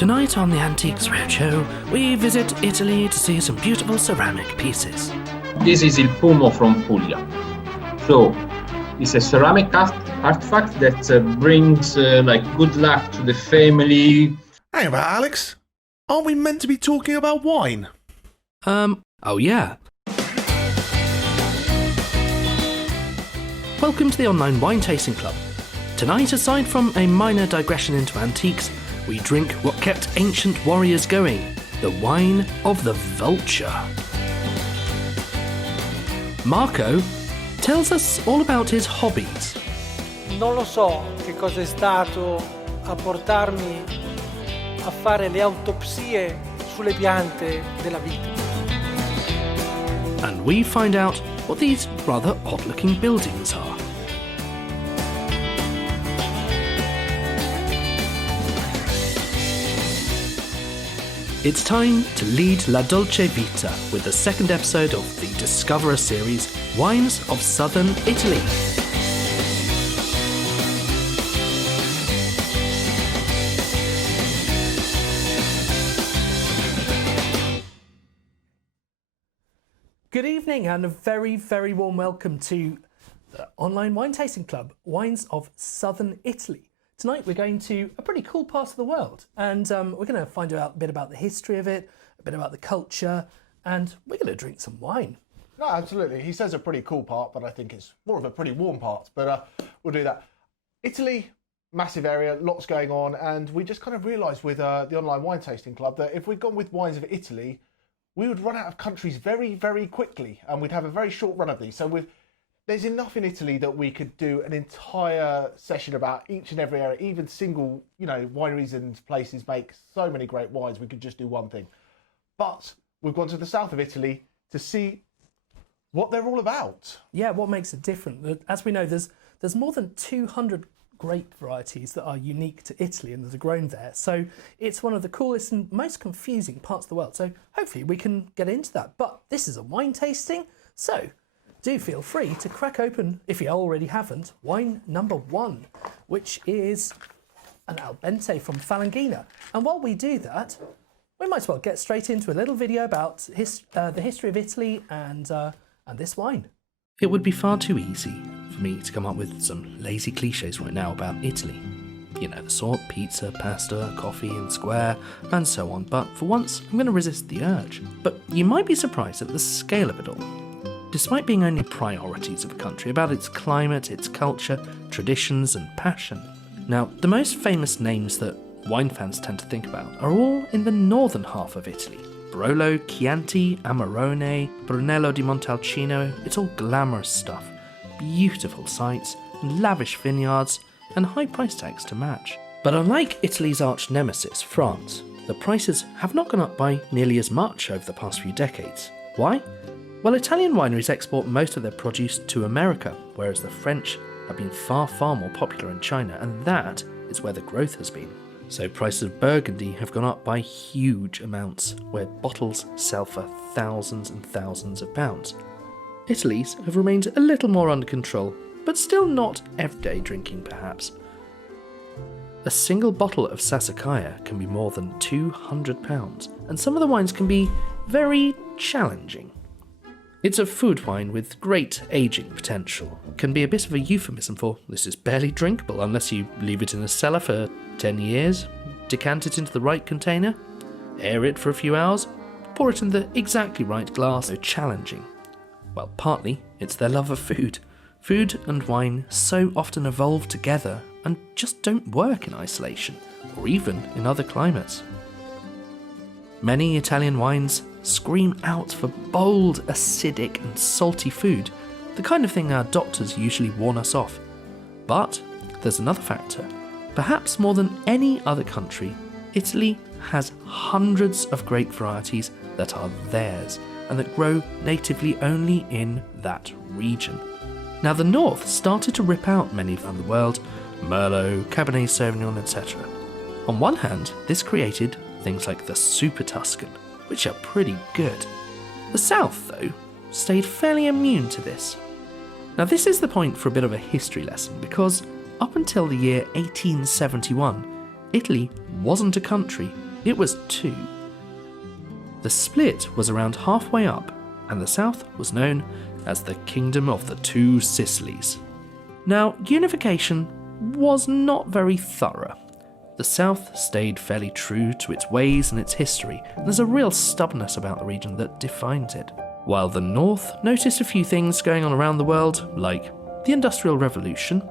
Tonight on the Antiques Roadshow, we visit Italy to see some beautiful ceramic pieces. This is il Pumo from Puglia. So, it's a ceramic artifact that brings good luck to the family. Hang about, Alex. Aren't we meant to be talking about wine? Oh yeah. Welcome to the online wine tasting club. Tonight, aside from a minor digression into antiques, we drink what kept ancient warriors going, the wine of the vulture. Marco tells us all about his hobbies. Non lo so che cosa è stato a portarmi a fare le autopsie sulle piante della vita. And we find out what these rather odd-looking buildings are. It's time to lead La Dolce Vita with the second episode of the Discoverer series, Wines of Southern Italy. Good evening and a very, very warm welcome to the online wine tasting club, Wines of Southern Italy. Tonight we're going to a pretty cool part of the world, and we're going to find out a bit about the history of it, a bit about the culture, and we're going to drink some wine. No, absolutely. He says a pretty cool part, but I think it's more of a pretty warm part, but we'll do that. Italy, massive area, lots going on, and we just kind of realised with the online wine tasting club that if we'd gone with wines of Italy, we would run out of countries very, very quickly, and we'd have a very short run of these. So there's enough in Italy that we could do an entire session about each and every area. Even single, wineries and places make so many great wines. We could just do one thing. But we've gone to the south of Italy to see what they're all about. Yeah, what makes it different? As we know, there's more than 200 grape varieties that are unique to Italy and that are grown there. So it's one of the coolest and most confusing parts of the world. So hopefully we can get into that. But this is a wine tasting, so do feel free to crack open, if you already haven't, wine number 1, which is an Albente from Falanghina. And while we do that, we might as well get straight into a little video about the history of Italy and this wine. It would be far too easy for me to come up with some lazy cliches right now about Italy. You know, the sort, pizza, pasta, coffee and square, and so on. But for once, I'm going to resist the urge. But you might be surprised at the scale of it all. Despite being only priorities of a country about its climate, its culture, traditions and passion. Now, the most famous names that wine fans tend to think about are all in the northern half of Italy. Barolo, Chianti, Amarone, Brunello di Montalcino, it's all glamorous stuff. Beautiful sights, and lavish vineyards, and high price tags to match. But unlike Italy's arch nemesis, France, the prices have not gone up by nearly as much over the past few decades. Why? Well, Italian wineries export most of their produce to America, whereas the French have been far, far more popular in China, and that is where the growth has been. So prices of Burgundy have gone up by huge amounts, where bottles sell for thousands and thousands of pounds. Italy's have remained a little more under control, but still not everyday drinking perhaps. A single bottle of Sassicaia can be more than £200, and some of the wines can be very challenging. It's a food wine with great aging potential. It can be a bit of a euphemism for this is barely drinkable unless you leave it in a cellar for 10 years, decant it into the right container, air it for a few hours, pour it in the exactly right glass. So challenging. Well, partly it's their love of food. Food and wine so often evolve together and just don't work in isolation, or even in other climates. Many Italian wines scream out for bold, acidic and salty food, the kind of thing our doctors usually warn us off. But there's another factor. Perhaps more than any other country, Italy has hundreds of grape varieties that are theirs and that grow natively only in that region. Now the north started to rip out many from the world, Merlot, Cabernet Sauvignon, etc. On one hand, this created things like the Super Tuscan, which are pretty good. The south, though, stayed fairly immune to this. Now this is the point for a bit of a history lesson, because up until the year 1871, Italy wasn't a country, it was two. The split was around halfway up, and the south was known as the Kingdom of the Two Sicilies. Now, unification was not very thorough. The south stayed fairly true to its ways and its history, and there's a real stubbornness about the region that defines it. While the north noticed a few things going on around the world, like the Industrial Revolution.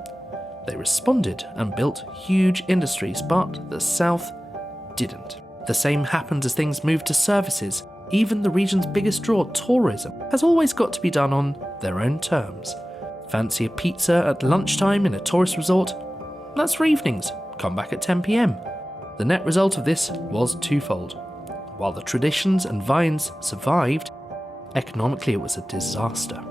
They responded and built huge industries, but the south didn't. The same happened as things moved to services. Even the region's biggest draw, tourism, has always got to be done on their own terms. Fancy a pizza at lunchtime in a tourist resort? That's for evenings. Come back at 10 p.m. The net result of this was twofold. While the traditions and vines survived, economically it was a disaster.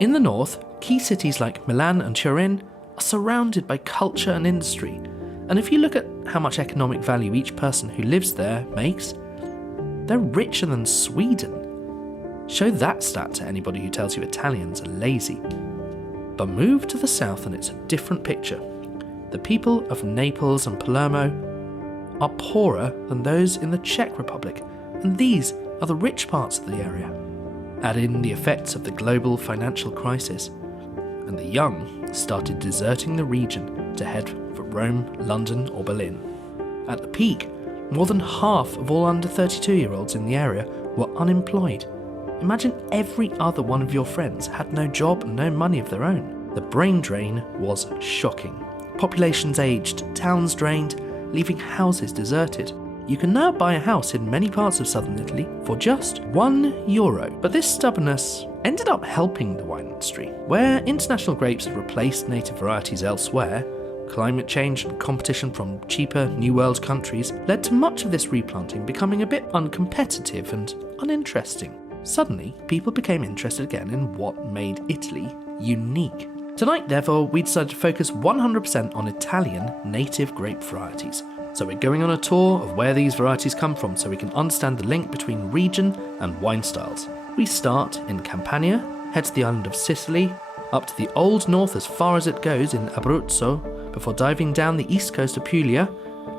In the north, key cities like Milan and Turin are surrounded by culture and industry, and if you look at how much economic value each person who lives there makes, they're richer than Sweden. Show that stat to anybody who tells you Italians are lazy. But move to the south and it's a different picture. The people of Naples and Palermo are poorer than those in the Czech Republic, and these are the rich parts of the area. Add in the effects of the global financial crisis, and the young started deserting the region to head for Rome, London or Berlin. At the peak, more than half of all under 32-year-olds in the area were unemployed. Imagine every other one of your friends had no job and no money of their own. The brain drain was shocking. Populations aged, towns drained, leaving houses deserted. You can now buy a house in many parts of southern Italy for just €1. But this stubbornness ended up helping the wine industry. Where international grapes had replaced native varieties elsewhere, climate change and competition from cheaper New World countries led to much of this replanting becoming a bit uncompetitive and uninteresting. Suddenly, people became interested again in what made Italy unique. Tonight, therefore, we decided to focus 100% on Italian native grape varieties. So we're going on a tour of where these varieties come from so we can understand the link between region and wine styles. We start in Campania, head to the island of Sicily, up to the old north as far as it goes in Abruzzo, before diving down the east coast of Puglia,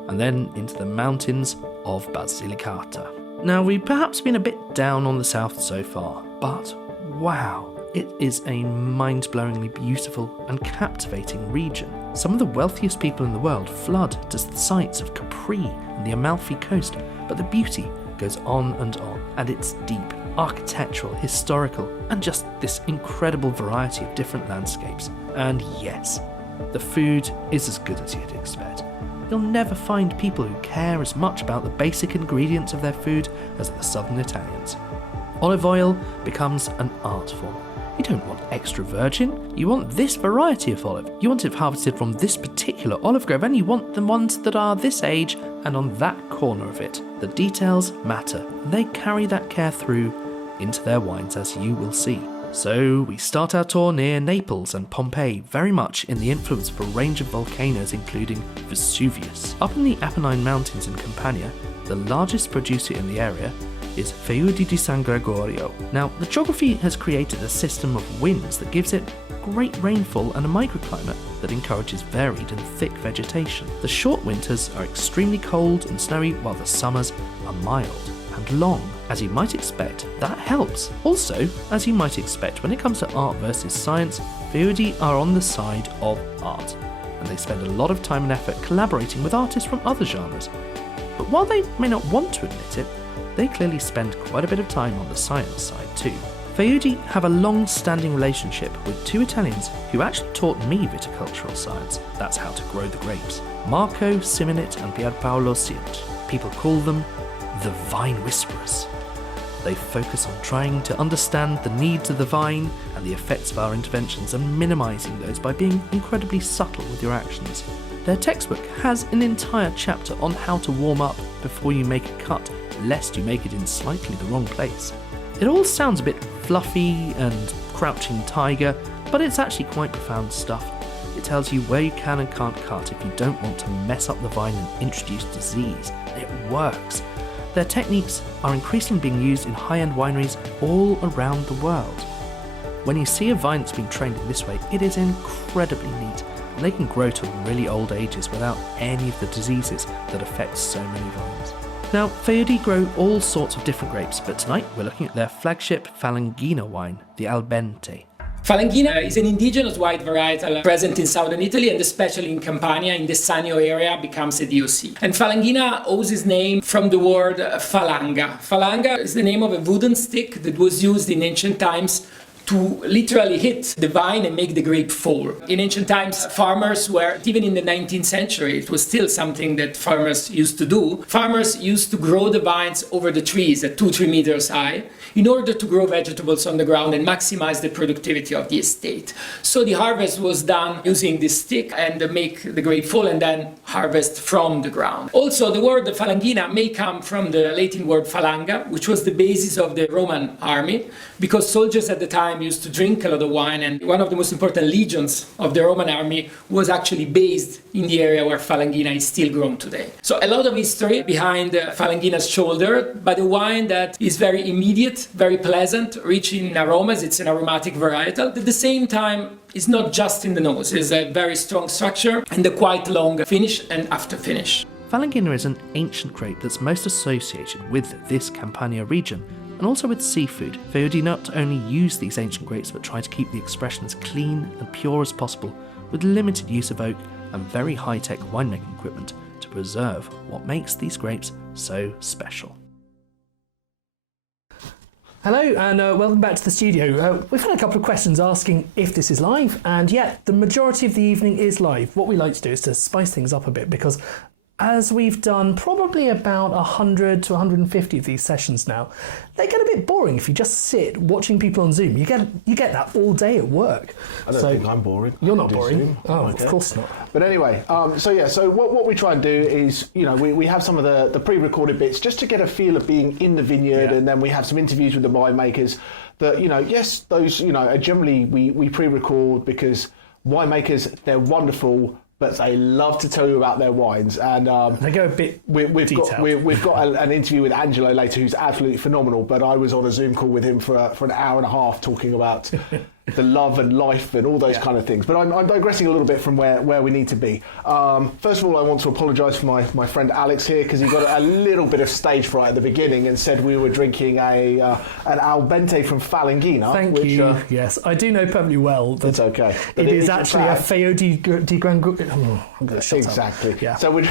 and then into the mountains of Basilicata. Now, we've perhaps been a bit down on the south so far, but wow, it is a mind-blowingly beautiful and captivating region. Some of the wealthiest people in the world flood to the sites of Capri and the Amalfi Coast, but the beauty goes on, and it's deep, architectural, historical, and just this incredible variety of different landscapes. And yes, the food is as good as you'd expect. You'll never find people who care as much about the basic ingredients of their food as the southern Italians. Olive oil becomes an art form. You don't want extra virgin, you want this variety of olive. You want it harvested from this particular olive grove, and you want the ones that are this age and on that corner of it. The details matter, and they carry that care through into their wines, as you will see. So we start our tour near Naples and Pompeii, very much in the influence of a range of volcanoes including Vesuvius. Up in the Apennine Mountains in Campania, the largest producer in the area is Feudi di San Gregorio. Now, the geography has created a system of winds that gives it great rainfall and a microclimate that encourages varied and thick vegetation. The short winters are extremely cold and snowy, while the summers are mild and long. As you might expect, that helps. Also, as you might expect, when it comes to art versus science, Feudi are on the side of art, and they spend a lot of time and effort collaborating with artists from other genres. But while they may not want to admit it, they clearly spend quite a bit of time on the science side too. Feudi have a long-standing relationship with two Italians who actually taught me viticultural science. That's how to grow the grapes. Marco Simonit and Pierpaolo Siont. People call them the Vine Whisperers. They focus on trying to understand the needs of the vine and the effects of our interventions and minimising those by being incredibly subtle with your actions. Their textbook has an entire chapter on how to warm up before you make a cut, lest you make it in slightly the wrong place. It all sounds a bit fluffy and crouching tiger, but it's actually quite profound stuff. It tells you where you can and can't cut if you don't want to mess up the vine and introduce disease. It works. Their techniques are increasingly being used in high-end wineries all around the world. When you see a vine that's been trained in this way, it is incredibly neat, and they can grow to really old ages without any of the diseases that affect so many vines. Now, Feudi grow all sorts of different grapes, but tonight we're looking at their flagship Falanghina wine, the Albente. Falanghina is an indigenous white varietal present in southern Italy and especially in Campania, in the Sannio area, becomes a DOC. And Falanghina owes its name from the word falanga. Falanga is the name of a wooden stick that was used in ancient times to literally hit the vine and make the grape fall. In ancient times, farmers were, even in the 19th century, it was still something that farmers used to do. Farmers used to grow the vines over the trees at 2-3 meters high in order to grow vegetables on the ground and maximize the productivity of the estate. So the harvest was done using this stick and make the grape fall and then harvest from the ground. Also, the word Falanghina may come from the Latin word falanga, which was the basis of the Roman army, because soldiers at the time used to drink a lot of wine, and one of the most important legions of the Roman army was actually based in the area where Falanghina is still grown today. So a lot of history behind Falanghina's shoulder, but a wine that is very immediate, very pleasant, rich in aromas. It's an aromatic varietal. At the same time, it's not just in the nose. It's a very strong structure and a quite long finish and after finish. Falanghina is an ancient grape that's most associated with this Campania region, and also with seafood. Feudi not only use these ancient grapes but try to keep the expression as clean and pure as possible, with limited use of oak and very high-tech winemaking equipment to preserve what makes these grapes so special. Hello and welcome back to the studio. We've had a couple of questions asking if this is live, and yeah, the majority of the evening is live. What we like to do is to spice things up a bit, because as we've done probably about 100 to 150 of these sessions now, they get a bit boring if you just sit watching people on Zoom. You get that all day at work. I don't think I'm boring. You're not boring. Zoom. Oh, Okay. of course not. But anyway, so what we try and do is, we have some of the pre-recorded bits just to get a feel of being in the vineyard, and then we have some interviews with the winemakers that, yes, those, are generally we pre-record because winemakers, they're wonderful, but they love to tell you about their wines, and they go a bit detailed. We've got an interview with Angelo later, who's absolutely phenomenal. But I was on a Zoom call with him for an hour and a half talking about the love and life and all those kind of things. But I'm digressing a little bit from where we need to be. First of all, I want to apologise for my friend Alex here, because he got a little bit of stage fright at the beginning and said we were drinking an Albente from Falanghina. Thank you. Yes, I do know perfectly well that it's okay. It is actually a Feudi di Gran. I'm going to shut exactly. up. Yeah. So we.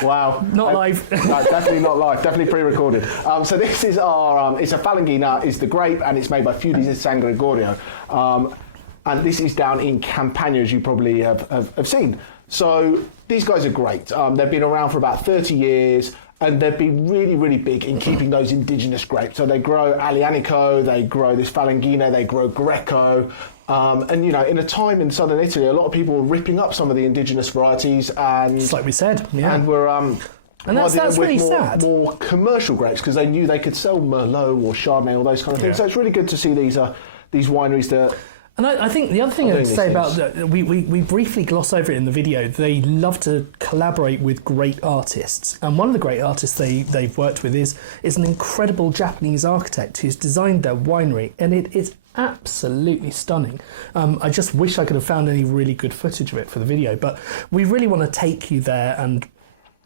Wow. Not live. No, definitely not live. Definitely pre-recorded. So this is our. It's a Falanghina. It's the grape, and it's made by Feudi di San Gregorio. And this is down in Campania, as you probably have seen. So these guys are great. They've been around for about 30 years. And they've been really, really big in keeping those indigenous grapes. So they grow Aglianico, they grow this Falanghina, they grow Greco. And, in a time in southern Italy, a lot of people were ripping up some of the indigenous varieties. And just like we said, yeah. And were and that's really sad. More commercial grapes, because they knew they could sell Merlot or Chardonnay, all those kind of things. So it's really good to see these wineries that. And I think the other thing I'd say about that, we briefly gloss over it in the video. They love to collaborate with great artists, and one of the great artists they've worked with is an incredible Japanese architect who's designed their winery, and it is absolutely stunning. I just wish I could have found any really good footage of it for the video, but we really want to take you there. And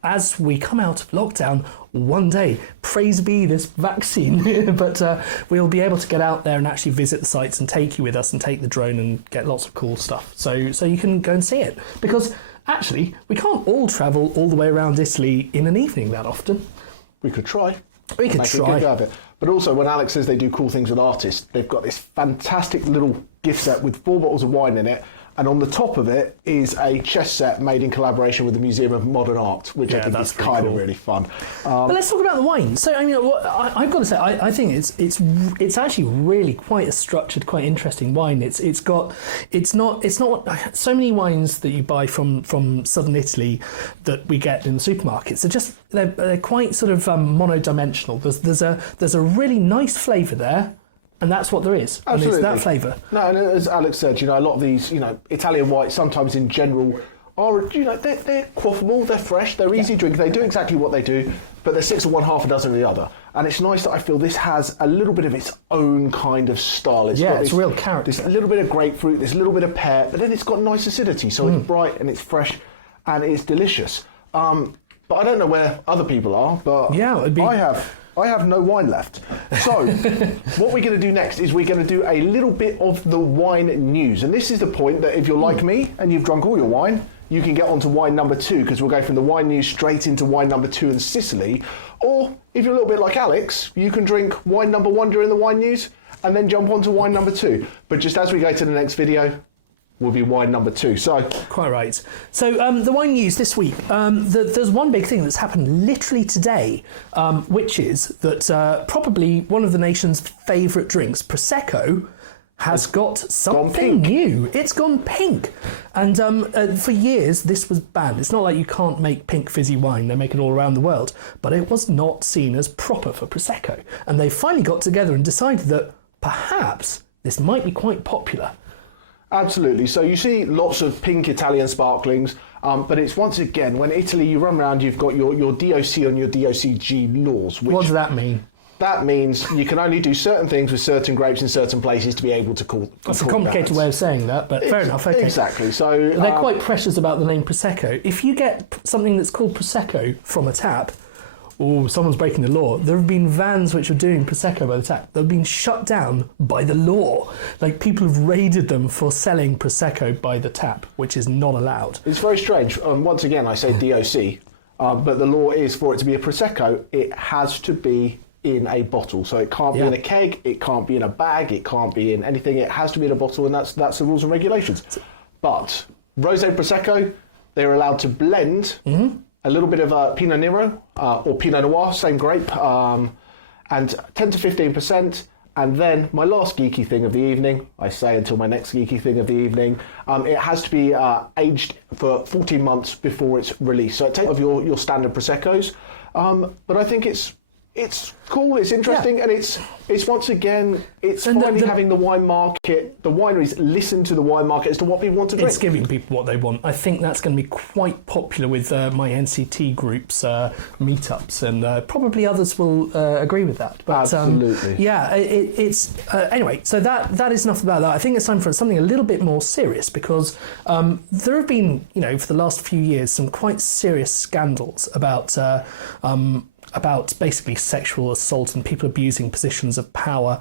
as we come out of lockdown one day, praise be this vaccine, but we'll be able to get out there and actually visit the sites and take you with us and take the drone and get lots of cool stuff. So you can go and see it, because actually we can't all travel all the way around Italy in an evening that often. We could try. We could try. A good go of it. But also, when Alex says they do cool things with artists, they've got this fantastic little gift set with 4 bottles of wine in it. And on the top of it is a chess set made in collaboration with the Museum of Modern Art, which I think is kind of really fun. But let's talk about the wine. So, I've got to say, I think it's actually really quite a structured, quite interesting wine. It's not so many wines that you buy from southern Italy that we get in the supermarkets. They're quite sort of monodimensional. There's a really nice flavour there. And that's what there is. Absolutely. And it's that flavour. No, and as Alex said, a lot of these, Italian whites sometimes in general are, they're quaffable, they're fresh, they're easy drink, they do exactly what they do, but they're 6 of one, half a dozen of the other. And it's nice that I feel this has a little bit of its own kind of style. It's real character. There's a little bit of grapefruit, there's a little bit of pear, but then it's got nice acidity, so it's bright and it's fresh and it's delicious. But but I don't know where other people are. But Yeah, it'd be- I have no wine left. So what we're going to do next is we're going to do a little bit of the wine news. And this is the point that if you're like me and you've drunk all your wine, you can get on to wine number 2, because we'll go from the wine news straight into wine number 2 in Sicily. Or if you're a little bit like Alex, you can drink wine number 1 during the wine news and then jump on to wine number 2. But just as we go to the next video, will be wine number 2. So Quite right. So the wine news this week, there's one big thing that's happened literally today, which is that probably one of the nation's favourite drinks, Prosecco, has got something pink. new. It's gone pink. And for years, this was banned. It's not like you can't make pink fizzy wine. They make it all around the world. But it was not seen as proper for Prosecco. And they finally got together and decided that perhaps this might be quite popular. absolutely. So you see lots of pink Italian sparklings, but it's once again, when Italy, you run around, you've got your DOC and your DOCG laws. Which What does that mean? That means you can only do certain things with certain grapes in certain places to be able to call. That's a complicated way of saying that, but fair enough. Okay. Exactly. So They're quite precious about the name Prosecco. If you get something that's called Prosecco from a tap, or someone's breaking the law, there have been vans which are doing Prosecco by the tap. They've been shut down by the law. Like, people have raided them for selling Prosecco by the tap, which is not allowed. It's very strange. Once again, I say DOC, but the law is for it to be a Prosecco, it has to be in a bottle. So it can't be in a keg, it can't be in a bag, it can't be in anything. It has to be in a bottle, and that's the rules and regulations. But Rosé Prosecco, they're allowed to blend a little bit of Pinot Nero or Pinot Noir, same grape, and 10 to 15%. And then my last geeky thing of the evening, I say until my next geeky thing of the evening, it has to be aged for 14 months before it's released. So it takes of your standard Proseccos, but I think it's cool, it's interesting, and it's once again, it's And finally having the wine market, the wineries listen to the wine market as to what people want to drink. It's giving people what they want. I think that's going to be quite popular with my NCT group's meetups, and probably others will agree with that. But, Absolutely. Yeah, it's anyway. So that is enough about that. I think it's time for something a little bit more serious, because there have been, for the last few years, some quite serious scandals about basically sexual assault and people abusing positions of power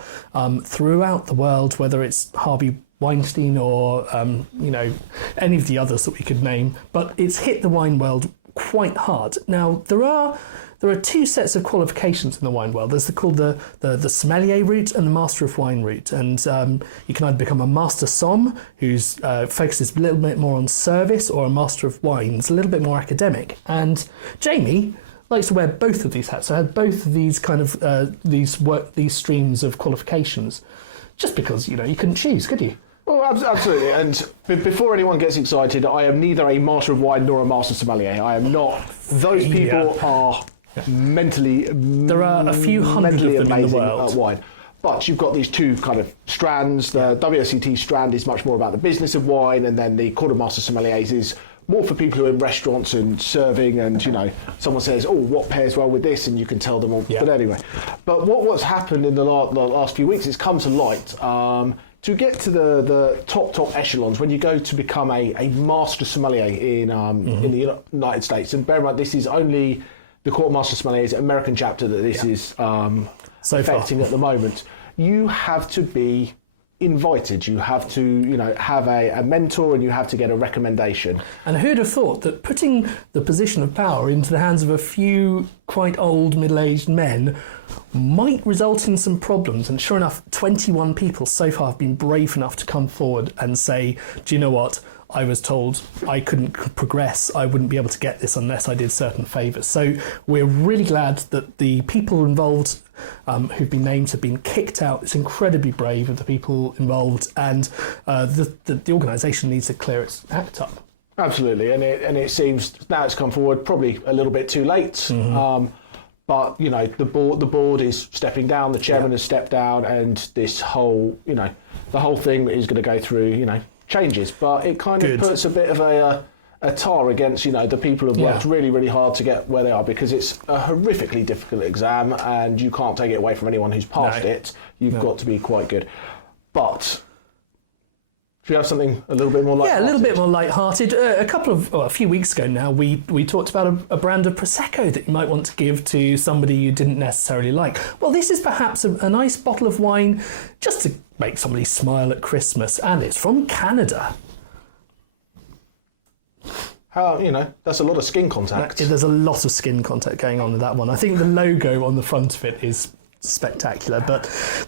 throughout the world, whether it's Harvey Weinstein or any of the others that we could name. But it's hit the wine world quite hard. Now there are two sets of qualifications in the wine world. There's called the sommelier route and the master of wine route, and you can either become a master somm, who's focuses a little bit more on service, or a master of wines, a little bit more academic. And Jamie likes to wear both of these hats. So I had both of these kind of these streams of qualifications, just because you couldn't choose, could you? Well, absolutely. And before anyone gets excited, I am neither a master of wine nor a master sommelier. I am not. Those people are mentally. There are a few hundred of them in the world. At wine. But you've got these two kind of strands. The WSET strand is much more about the business of wine, and then the Court of Master Sommeliers is more for people who are in restaurants and serving, and someone says, "Oh, what pairs well with this?" and you can tell them all. Yeah. But anyway, what's happened in the last few weeks? It's come to light. To get to the top echelons, when you go to become a master sommelier in the United States, and bear in mind this is only the Court of Master Sommeliers American chapter that this is affecting at the moment, you have to be invited. You have to, have a mentor, and you have to get a recommendation. And who'd have thought that putting the position of power into the hands of a few quite old middle-aged men might result in some problems? And sure enough, 21 people so far have been brave enough to come forward and say, do you know what? I was told I couldn't progress. I wouldn't be able to get this unless I did certain favours. So we're really glad that the people involved who've been named have been kicked out. It's incredibly brave of the people involved, and the organisation needs to clear its act up. Absolutely, and it seems now it's come forward, probably a little bit too late. But the board is stepping down. The chairman has stepped down, and this whole the whole thing is going to go through changes. But it kind of puts a bit of a tar against the people who've worked really, really hard to get where they are, because it's a horrifically difficult exam, and you can't take it away from anyone who's passed it. You've got to be quite good. But Should we have something a little bit more light-hearted? Yeah, a little bit more light-hearted. A few weeks ago now, we talked about a brand of Prosecco that you might want to give to somebody you didn't necessarily like. Well, this is perhaps a nice bottle of wine just to make somebody smile at Christmas, and it's from Canada. How, that's a lot of skin contact. There's a lot of skin contact going on with that one. I think the logo on the front of it is spectacular, but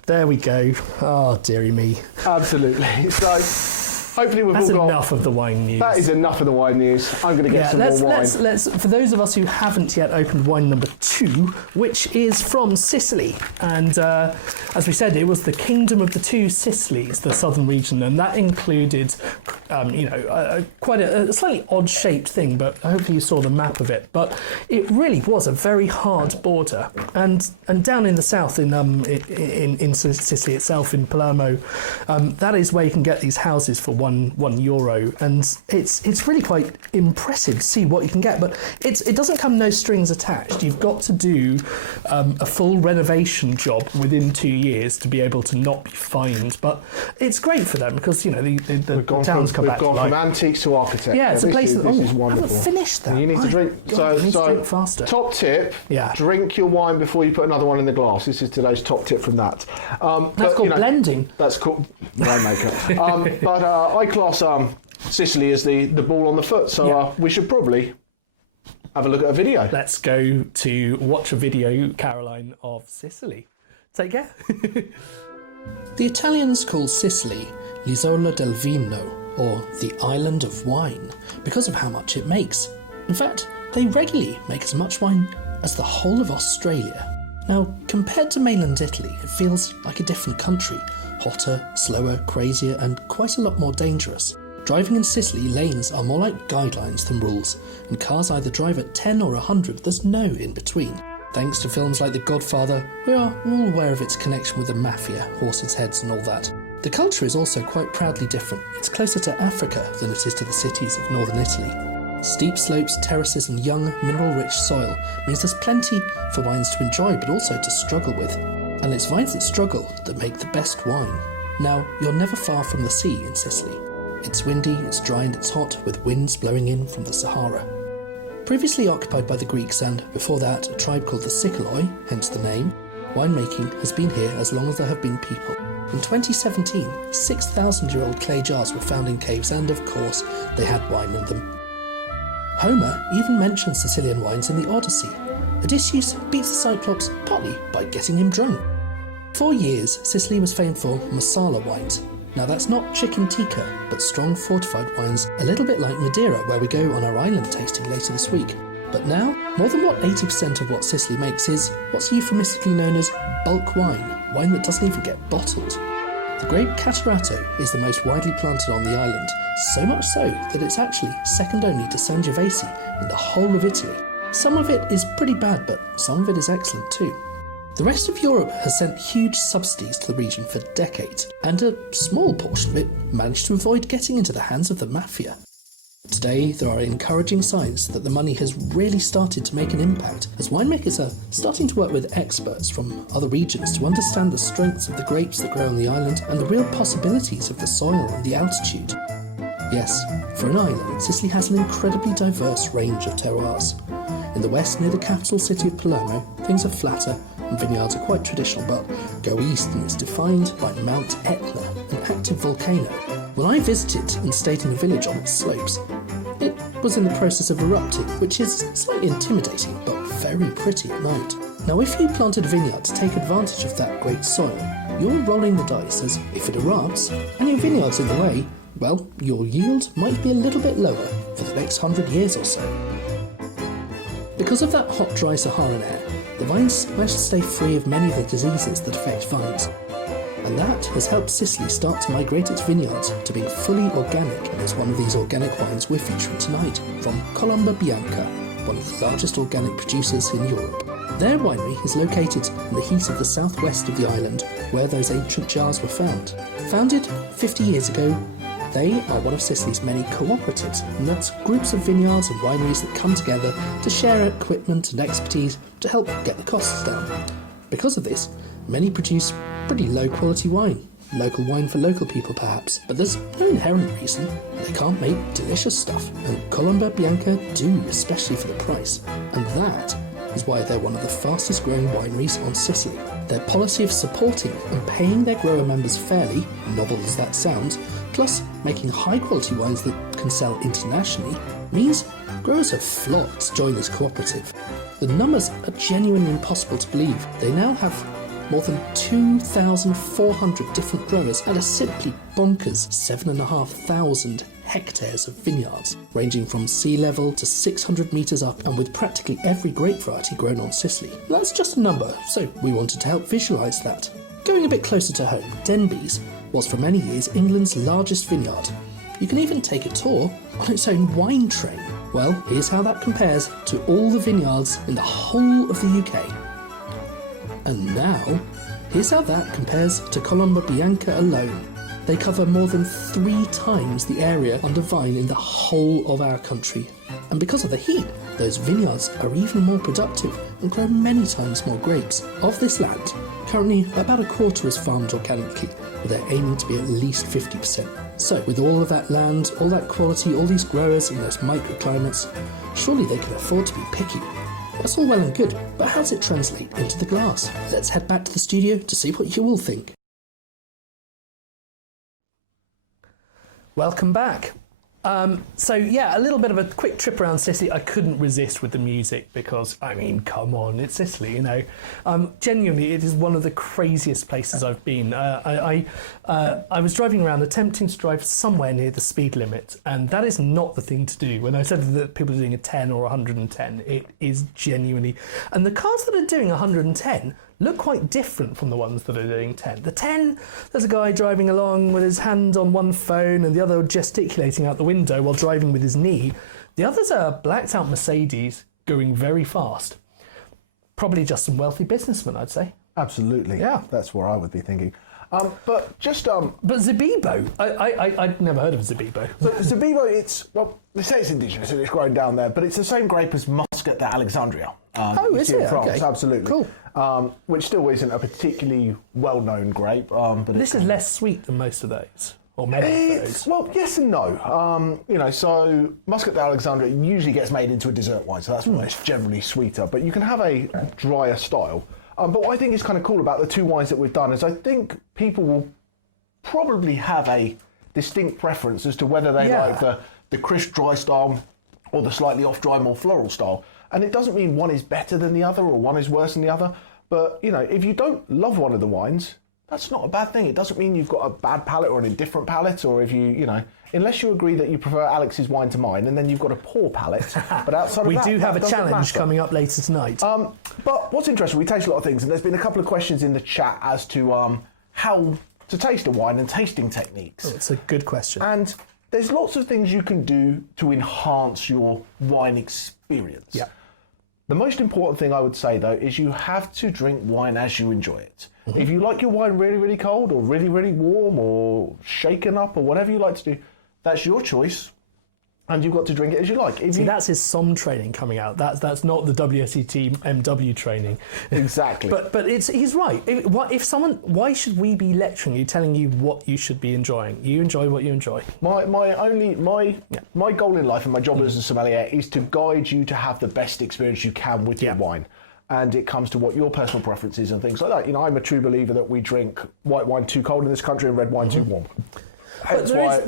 there we go. Oh, dearie me. Absolutely. So hopefully we've That's all got enough of the wine news. That is enough of the wine news. I'm going to get some more wine. Let's for those of us who haven't yet opened wine number 2, which is from Sicily, and as we said, it was the Kingdom of the Two Sicilies, the southern region, and that included quite a slightly odd-shaped thing, but hopefully you saw the map of it. But it really was a very hard border, and down in the south, in Sicily itself, in Palermo, that is where you can get these houses for €1, and it's really quite impressive to see what you can get. But it doesn't come no strings attached. You've got to do a full renovation job within 2 years to be able to not be fined. But it's great for them because the towns come back to life. We've gone from antiques to architecture. Yeah, it's a place this is wonderful. I haven't finished that. You need to drink. God, I need to drink faster. Top tip: drink your wine before you put another one in the glass. This is today's top tip from that. That's called blending. That's called winemaker. But I class Sicily as the ball on the foot. So we should probably have a look at a video. Let's go to watch a video, Caroline, of Sicily. Take care. The Italians call Sicily l'Isola del Vino, or the Island of Wine, because of how much it makes. In fact, they regularly make as much wine as the whole of Australia. Now, compared to mainland Italy, it feels like a different country. Hotter, slower, crazier, and quite a lot more dangerous. Driving in Sicily, lanes are more like guidelines than rules, and cars either drive at 10 or 100, there's no in between. Thanks to films like The Godfather, we are all aware of its connection with the mafia, horses' heads and all that. The culture is also quite proudly different. It's closer to Africa than it is to the cities of northern Italy. Steep slopes, terraces and young, mineral-rich soil means there's plenty for wines to enjoy but also to struggle with. And it's vines that struggle that make the best wine. Now, you're never far from the sea in Sicily. It's windy, it's dry and it's hot, with winds blowing in from the Sahara. Previously occupied by the Greeks and, before that, a tribe called the Siciloi, hence the name, winemaking has been here as long as there have been people. In 2017, 6,000-year-old clay jars were found in caves and, of course, they had wine in them. Homer even mentions Sicilian wines in the Odyssey. Odysseus beats the Cyclops partly by getting him drunk. For years, Sicily was famed for Marsala wines. Now that's not chicken tikka, but strong fortified wines, a little bit like Madeira, where we go on our island tasting later this week. But now, more than 80% of what Sicily makes is what's euphemistically known as bulk wine that doesn't even get bottled. The grape Catarato is the most widely planted on the island, so much so that it's actually second only to Sangiovese in the whole of Italy. Some of it is pretty bad, but some of it is excellent too. The rest of Europe has sent huge subsidies to the region for decades, and a small portion of it managed to avoid getting into the hands of the mafia. Today, there are encouraging signs that the money has really started to make an impact, as winemakers are starting to work with experts from other regions to understand the strengths of the grapes that grow on the island and the real possibilities of the soil and the altitude. Yes, for an island, Sicily has an incredibly diverse range of terroirs. In the west, near the capital city of Palermo, things are flatter and vineyards are quite traditional, but go east and it's defined by Mount Etna, an active volcano. When I visited and stayed in a village on its slopes, it was in the process of erupting, which is slightly intimidating, but very pretty at night. Now, if you planted a vineyard to take advantage of that great soil, you're rolling the dice, as if it erupts and your vineyard's in the way, well, your yield might be a little bit lower for the next 100 years or so. Because of that hot, dry Saharan air, the vines manage to stay free of many of the diseases that affect vines. And that has helped Sicily start to migrate its vineyards to being fully organic, and is one of these organic wines we're featuring tonight, from Colomba Bianca, one of the largest organic producers in Europe. Their winery is located in the heat of the southwest of the island, where those ancient jars were found. Founded 50 years ago, they are one of Sicily's many cooperatives, and that's groups of vineyards and wineries that come together to share equipment and expertise to help get the costs down. Because of this, many produce pretty low quality wine, Local wine for local people, perhaps, but there's no inherent reason they can't make delicious stuff, and Colomba Bianca do, especially for the price. And that is why they're one of the fastest growing wineries on Sicily. Their policy of supporting and paying their grower members fairly, novel as that sounds, plus making high quality wines that can sell internationally, means growers have flocked to join this cooperative. The numbers are genuinely impossible to believe. They now have more than 2,400 different growers and a simply bonkers 7,500 hectares of vineyards, ranging from sea level to 600 metres up, and with practically every grape variety grown on Sicily. That's just a number, so we wanted to help visualise that. Going a bit closer to home, Denbies was for many years England's largest vineyard. You can even take a tour on its own wine train. Well, here's how that compares to all the vineyards in the whole of the UK. And now, here's how that compares to Colomba Bianca alone. They cover more than 3 times the area under vine in the whole of our country. And because of the heat, those vineyards are even more productive and grow many times more grapes. Of this land, currently about a quarter is farmed organically, but they're aiming to be at least 50%. So, with all of that land, all that quality, all these growers and those microclimates, surely they can afford to be picky. That's all well and good, but how does it translate into the glass? Let's head back to the studio to see what you all think. Welcome back. So yeah, a little bit of a quick trip around Sicily. I couldn't resist with the music because, I mean, come on, it's Sicily, you know. Genuinely, it is one of the craziest places I've been. I was driving around attempting to drive somewhere near the speed limit, and that is not the thing to do. When I said that people are doing a 10 or 110, it is genuinely... And the cars that are doing 110 look quite different from the ones that are doing 10. The 10, there's a guy driving along with his hand on one phone and the other gesticulating out the window while driving with his knee. The others are blacked out Mercedes going very fast. Probably just some wealthy businessmen, I'd say. Absolutely. Yeah. That's where I would be thinking. But just... But Zibibbo, I'd never heard of Zibibbo. So Zibibbo, it's... Well, they say it's indigenous and it's grown down there, but it's the same grape as Muscat d'Alexandria. Is it? France, Okay. absolutely. Cool. Which still isn't a particularly well-known grape. But This is less sweet than most of those, or many of those. Well, yes and no. You know, so Muscat d'Alexandria usually gets made into a dessert wine, so that's why it's generally sweeter. But you can have a drier style. But what I think is kind of cool about the 2 wines that we've done is I think people will probably have a distinct preference as to whether they like the crisp dry style or the slightly off dry, more floral style. And it doesn't mean one is better than the other or one is worse than the other. But, you know, if you don't love one of the wines, that's not a bad thing. It doesn't mean you've got a bad palate or an indifferent palate, or if you know, unless you agree that you prefer Alex's wine to mine, and then you've got a poor palate. But outside of that, we do have a doesn't challenge matter. coming up later tonight. But what's interesting, we taste a lot of things, and there's been a couple of questions in the chat as to how to taste a wine and tasting techniques. It's a good question. And there's lots of things you can do to enhance your wine experience. Yeah. The most important thing I would say, though, is you have to drink wine as you enjoy it. Mm-hmm. If you like your wine really, really cold or really, really warm or shaken up or whatever you like to do, that's your choice. And you've got to drink it as you like. That's his SOM training coming out. That's not the WSET MW training. Exactly. but he's right. Why should we be lecturing you, telling you what you should be enjoying? You enjoy what you enjoy. My goal in life and my job as a sommelier is to guide you to have the best experience you can with your wine. And it comes to what your personal preference is and things like that. You know, I'm a true believer that we drink white wine too cold in this country and red wine too warm. Hence why I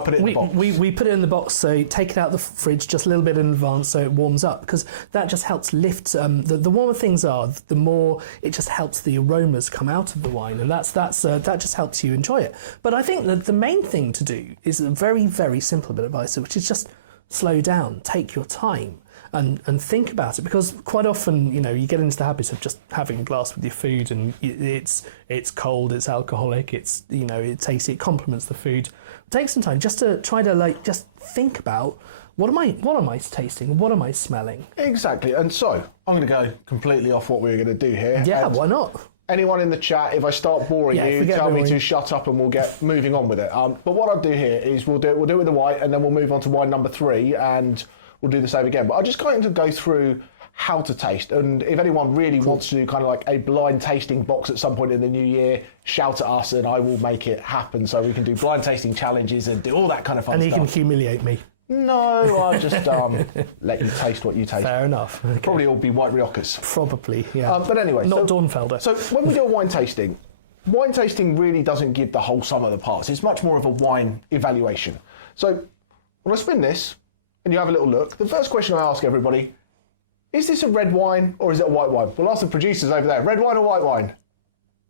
put it in the box. We put it in the box, so take it out of the fridge just a little bit in advance so it warms up, because that just helps lift. The warmer things are, the more it just helps the aromas come out of the wine, and that just helps you enjoy it. But I think that the main thing to do is a very, very simple bit of advice, which is just slow down, take your time. And think about it, because quite often, you know, you get into the habit of just having a glass with your food, and it's cold, it's alcoholic, it's, you know, it tasty, it complements the food. Take some time just to try to just think about what am I tasting, what am I smelling? Exactly. And so I'm going to go completely off what we're going to do here. Yeah, and why not? Anyone in the chat, if I start boring you, tell me to shut up and we'll get moving on with it. But what I'll do here is we'll do it with the white, and then we'll move on to wine number 3, and we'll do the same again. But I'm just going to go through how to taste. And if anyone really wants to do kind of like a blind tasting box at some point in the new year, shout at us and I will make it happen so we can do blind tasting challenges and do all that kind of fun And stuff. you can humiliate me. No, I'll just let you taste what you taste. Fair enough. Okay. Probably all be white Riojas. Probably, yeah. But anyway. Not Dornfelder. So when we do a wine tasting really doesn't give the whole sum of the parts. It's much more of a wine evaluation. So when I spin this and you have a little look, the first question I ask everybody, is this a red wine or is it a white wine? We'll ask the producers over there, red wine or white wine?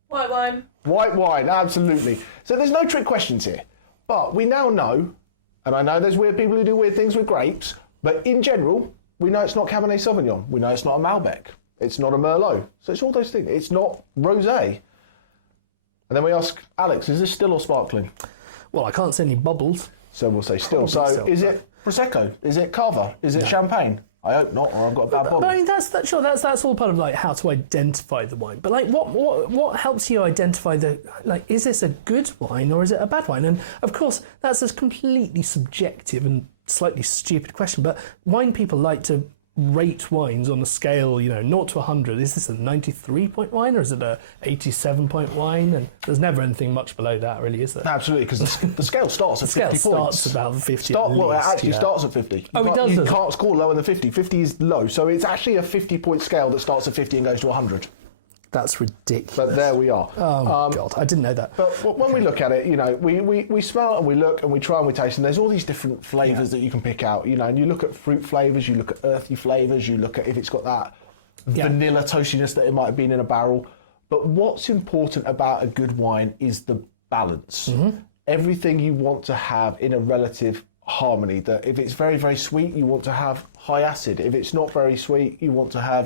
White wine. White wine, absolutely. So there's no trick questions here. But we now know, and I know there's weird people who do weird things with grapes, but in general, we know it's not Cabernet Sauvignon. We know it's not a Malbec. It's not a Merlot. So it's all those things. It's not Rosé. And then we ask, Alex, is this still or sparkling? Well, I can't see any bubbles. So we'll say still. Probably So still, is it Prosecco? Is it Cava? Is it Champagne? I hope not, or I've got a bad bottle. But I mean, that's all part of like how to identify the wine. But like, what helps you identify is this a good wine or is it a bad wine? And of course, that's a completely subjective and slightly stupid question. But wine people like to rate wines on a scale, 0 to 100. Is this a 93-point wine or is it a 87-point wine? And there's never anything much below that, really, is there? Absolutely, because the scale starts at 50 points. Starts about 50 Well, it at least, actually starts at 50. Oh, it does, You does it? can't score lower than 50. 50 is low, so it's actually a 50-point scale that starts at 50 and goes to 100. That's ridiculous. But there we are. Oh, my God, I didn't know that. But when we look at it, we smell and we look and we try and we taste, and there's all these different flavours that you can pick out, and you look at fruit flavours, you look at earthy flavours, you look at if it's got that vanilla toastiness that it might have been in a barrel. But what's important about a good wine is the balance. Mm-hmm. Everything you want to have in a relative harmony. That if it's very, very sweet, you want to have high acid. If it's not very sweet, you want to have,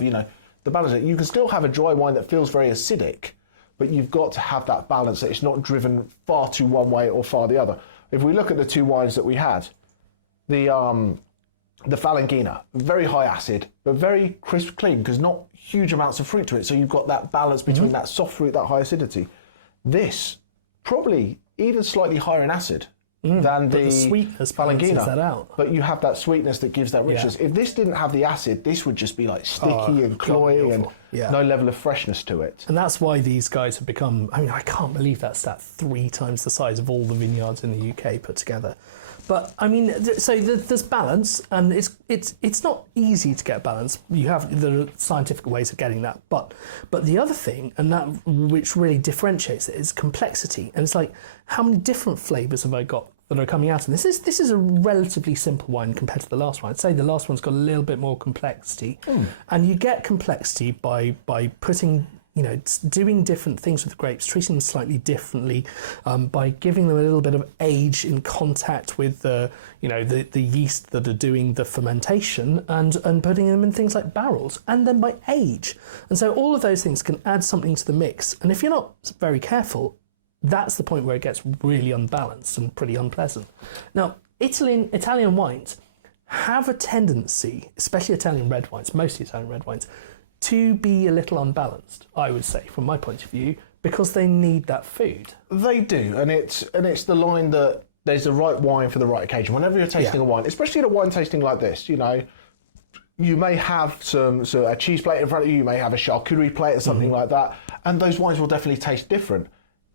the balance. You can still have a dry wine that feels very acidic, but you've got to have that balance that it's not driven far too one way or far the other. If we look at the two wines that we had, the Falanghina, very high acid, but very crisp, clean, because not huge amounts of fruit to it. So you've got that balance between that soft fruit, that high acidity. This, probably even slightly higher in acid than the sweetness Falanghina. that out. But you have that sweetness that gives that richness. If this didn't have the acid, this would just be like sticky and cloying and no level of freshness to it. And that's why these guys have become, I can't believe that stat 3 times the size of all the vineyards in the UK put together. But so there's balance, and it's not easy to get balance. There are scientific ways of getting that, but the other thing, and that which really differentiates it, is complexity. And it's like, how many different flavours have I got that are coming out? And this is a relatively simple wine compared to the last one. I'd say the last one's got a little bit more complexity, and you get complexity by putting, doing different things with the grapes, treating them slightly differently, by giving them a little bit of age in contact with the yeast that are doing the fermentation, and putting them in things like barrels, and then by age. And so all of those things can add something to the mix. And if you're not very careful, that's the point where it gets really unbalanced and pretty unpleasant. Now, Italian wines have a tendency, especially Italian red wines, mostly Italian red wines, to be a little unbalanced, I would say, from my point of view, because they need that food. They do, and it's the line that there's the right wine for the right occasion. Whenever you're tasting a wine, especially at a wine tasting like this, you may have a cheese plate in front of you, you may have a charcuterie plate or something like that, and those wines will definitely taste different.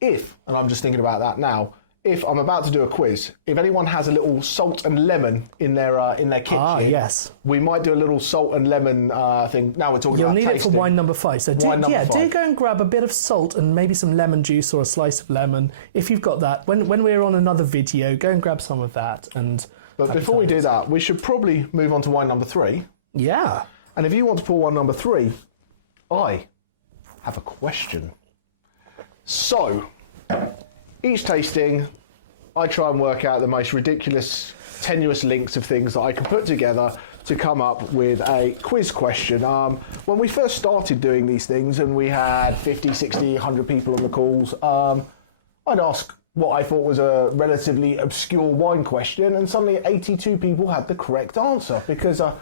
And I'm just thinking about that now, if I'm about to do a quiz, if anyone has a little salt and lemon in their kitchen, we might do a little salt and lemon thing. Now we're talking You'll about need tasting. it for wine number 5. So do go and grab a bit of salt and maybe some lemon juice or a slice of lemon. If you've got that, when we're on another video, go and grab some of that. But before we do that, we should probably move on to wine number 3. Yeah. And if you want to pour wine number 3, I have a question. So, each tasting, I try and work out the most ridiculous, tenuous links of things that I can put together to come up with a quiz question. When we first started doing these things and we had 50, 60, 100 people on the calls, I'd ask what I thought was a relatively obscure wine question, and suddenly 82 people had the correct answer, because a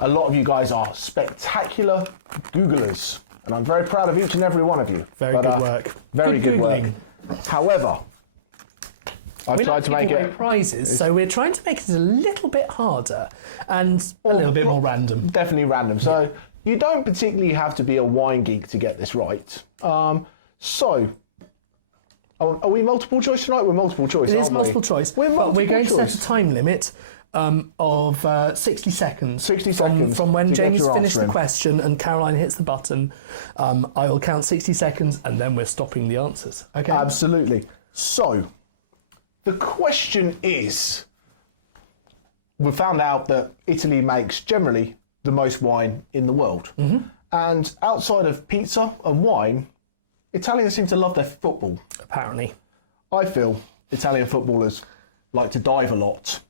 lot of you guys are spectacular Googlers. And I'm very proud of each and every one of you. Very good work. Very good work. However, I've tried to make it prizes, so we're trying to make it a little bit harder and a little bit more random. Definitely random. So you don't particularly have to be a wine geek to get this right. So, are we multiple choice tonight? We're multiple choice, It aren't is we? multiple choice, but we're going to set a time limit of 60 seconds. 60 seconds From when to get Jamie's your finished answer the in. question and Caroline hits the button. I will count 60 seconds and then we're stopping the answers. Okay. Absolutely. So, the question is, we found out that Italy makes generally the most wine in the world. Mm-hmm. And outside of pizza and wine, Italians seem to love their football. Apparently. I feel Italian footballers like to dive a lot.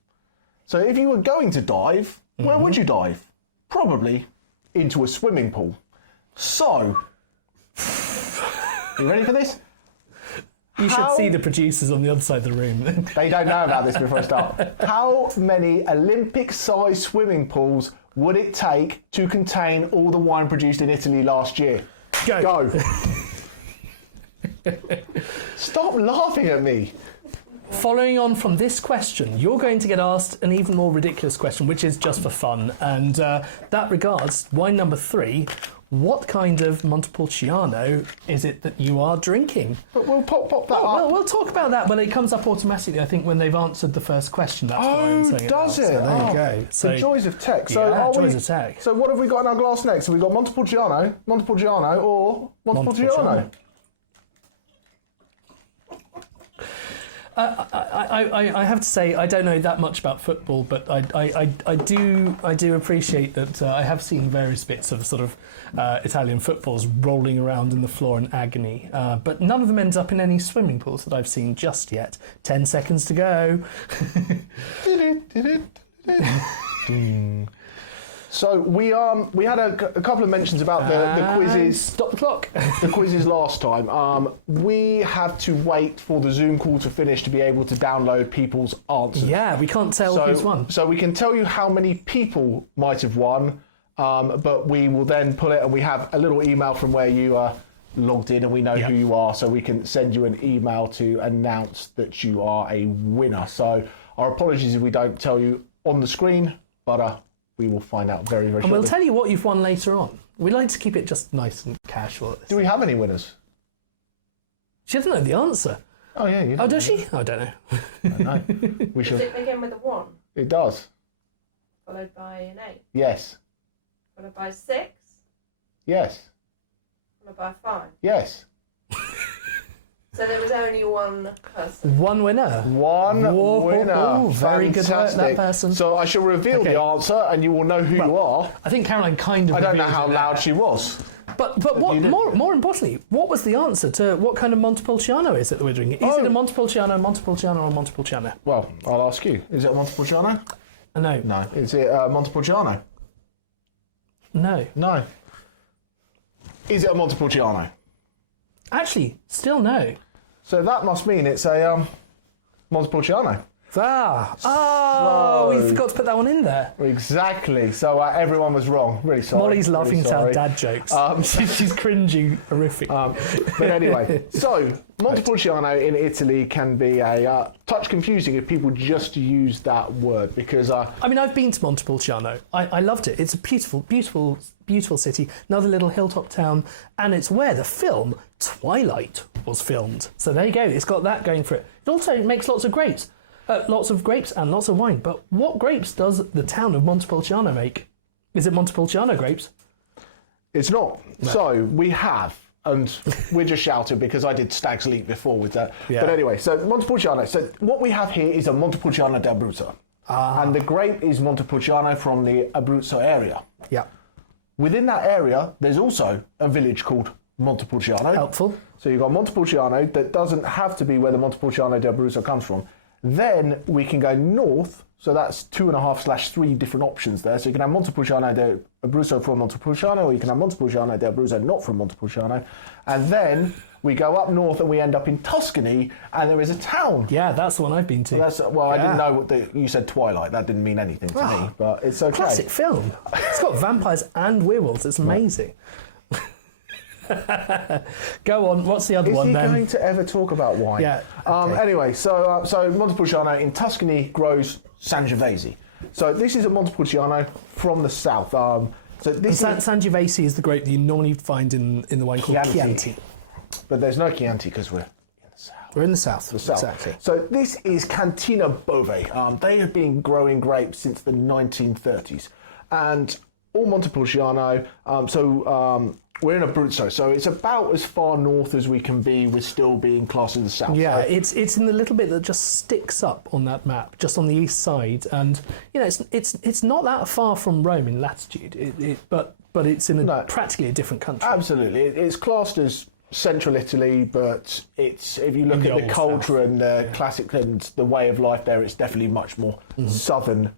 So if you were going to dive, where would you dive? Probably into a swimming pool. So, you ready for this? You should see the producers on the other side of the room. They don't know about this before I start. How many Olympic-sized swimming pools would it take to contain all the wine produced in Italy last year? Go. Stop laughing at me. Following on from this question, you're going to get asked an even more ridiculous question, which is just for fun. And that regards wine number 3. What kind of Montepulciano is it that you are drinking? But we'll pop that up. Well, we'll talk about that, but it comes up automatically, I think, when they've answered the first question. That's why I'm saying does it? it? So there you go. The So, joys of tech. Joys of tech. So what have we got in our glass next? Have we got Montepulciano, or Montepulciano? I have to say I don't know that much about football, but I do appreciate that I have seen various bits of sort of Italian footballs rolling around in the floor in agony, but none of them ends up in any swimming pools that I've seen just yet. 10 seconds to go. So we had a couple of mentions about the quizzes. Stop the clock. The quizzes last time. We have to wait for the Zoom call to finish to be able to download people's answers. Yeah, we can't tell who's won. So we can tell you how many people might have won, but we will then pull it, and we have a little email from where you are logged in, and we know who you are, so we can send you an email to announce that you are a winner. So our apologies if we don't tell you on the screen, but we will find out very, very shortly. And we'll tell you what you've won later on. We like to keep it just nice and casual. Do we have any winners? She doesn't know the answer. Oh, yeah. You Oh, does she? I don't know. I don't know. We Does it begin with a 1, It does. followed by an 8, Yes. followed by 6, Yes. followed by 5? Yes. So there was only one person. One winner. One winner. Oh, very good work, that Fantastic. person. So I shall reveal the answer, and you will know who you are. I think Caroline kind of. I don't know revealed how it loud there. she was. But what more importantly, what was the answer to what kind of Montepulciano is it that we're drinking? Is it a Montepulciano, or Montepulciano? Well, I'll ask you. Is it a Montepulciano? No. No. Is it a Montepulciano? No. No. Is it a Montepulciano? Actually, still no. So that must mean it's a Montepulciano. We forgot to put that one in there. Exactly. So everyone was wrong. Really sorry. Molly's laughing really at our sorry. dad jokes. She's cringing horrific. But anyway, so Montepulciano in Italy can be a touch confusing if people just use that word because I mean, I've been to Montepulciano. I loved it. It's a beautiful, beautiful, beautiful city. Another little hilltop town, and it's where the film Twilight was filmed. So there you go. It's got that going for it. It also makes lots of grapes. Lots of grapes and lots of wine. But what grapes does the town of Montepulciano make? Is it Montepulciano grapes? it's not. No. So we have, and we're just shouting because I did Stag's Leap before with that. Yeah. But anyway, so Montepulciano. So what we have here is a Montepulciano De Bruzza. And the grape is Montepulciano from the Abruzzo area. Yeah. Within that area, there's also a village called Montepulciano. Helpful. So you've got Montepulciano that doesn't have to be where the Montepulciano de Bruzza comes from. Then we can go north, so that's 2.5/3 different options there. So you can have Montepulciano de Abruzzo from Montepulciano, or you can have Montepulciano de Abruzzo not from Montepulciano. And then we go up north and we end up in Tuscany, and there is a town. Yeah, that's the one I've been to. I didn't know what you said Twilight. That didn't mean anything to me, but it's okay. Classic film. It's got vampires and werewolves. It's amazing. Go on. What's the other one Is he then? going to ever talk about wine? Yeah. Okay. Anyway, so Montepulciano in Tuscany grows Sangiovese. So this is a Montepulciano from the south. So this And is Sangiovese is the grape that you normally find in the wine called Chianti. but there's no Chianti because we're in the south. We're in the south. The south. Exactly. So this is Cantine Bove. They have been growing grapes since the 1930s, and all Montepulciano. We're in Abruzzo, so it's about as far north as we can be with still being classed in the south. Yeah, So it's in the little bit that just sticks up on that map, just on the east side, and it's not that far from Rome in latitude. But it's in practically a different country. absolutely, it's classed as central Italy, but it's if you look In the at the old culture south. and the classic and the way of life there, it's definitely much more southern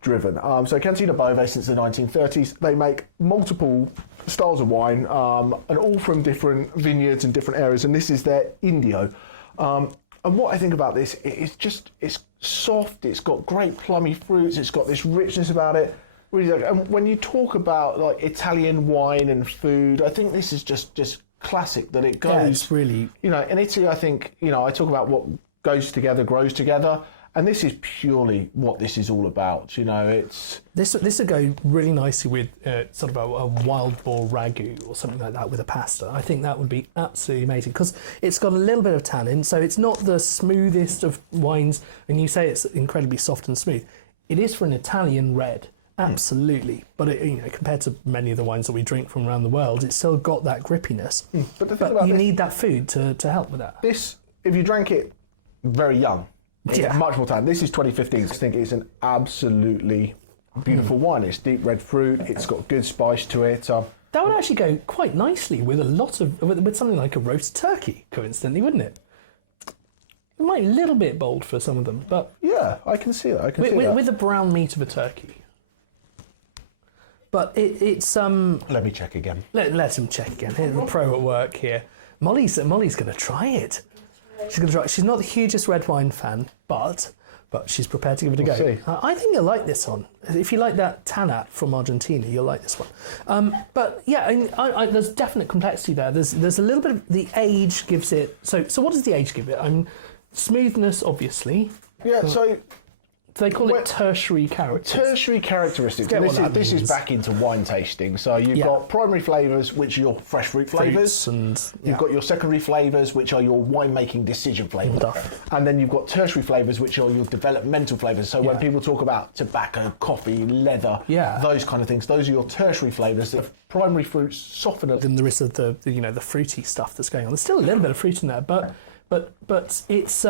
driven. So Cantine Bove since the 1930s, they make multiple styles of wine, and all from different vineyards and different areas. And this is their Indio. And what I think about this, it's soft. It's got great plummy fruits. It's got this richness about it. Really, and when you talk about like Italian wine and food, I think this is just classic that it goes. Yeah, it's really. In Italy, I think I talk about what goes together grows together. And this is purely what this is all about. It's This would go really nicely with sort of a wild boar ragu or something like that with a pasta. I think that would be absolutely amazing because it's got a little bit of tannin, so it's not the smoothest of wines. And you say it's incredibly soft and smooth. It is for an Italian red, absolutely. But compared to many of the wines that we drink from around the world, it's still got that grippiness. But the thing about you this, need that food to help with that. this, if you drank it very young, Yeah. much more time. This is 2015. I think it's an absolutely beautiful wine. It's deep red fruit. It's got good spice to it. That would actually go quite nicely with with something like a roast turkey, coincidentally, wouldn't it? It might be a little bit bold for some of them, but Yeah, I can see that. I can see that. with the brown meat of a turkey. But it's Let me check again. let him check again. Here's the pro at work here. Molly's going to try it. She's going to try. She's not the hugest red wine fan, but she's prepared to give it a go. We'll see. I think you'll like this one. If you like that Tanat from Argentina, you'll like this one. But yeah, there's definite complexity there. There's a little bit of the age gives it. So what does the age give it? Smoothness, obviously. Yeah, so They call it tertiary characters. tertiary characteristics. Forget And what this that is means. back into wine tasting. So you've Yeah. got primary flavours, which are your fresh fruit flavours. Fruits and You've got your secondary flavours, which are your winemaking decision flavours. Stuff. And then you've got tertiary flavours, which are your developmental flavours. So when Yeah. people talk about tobacco, coffee, leather, Yeah. those kind of things, those are your tertiary flavours. The primary fruits soften a than there is of the fruity stuff that's going on. There's still a little bit of fruit in there, but it's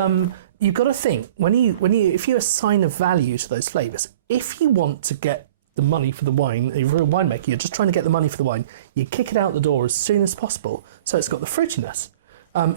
you've got to think when you if you assign a value to those flavours, if you want to get the money for the wine, if you're a winemaker, you're just trying to get the money for the wine, you kick it out the door as soon as possible, so it's got the fruitiness.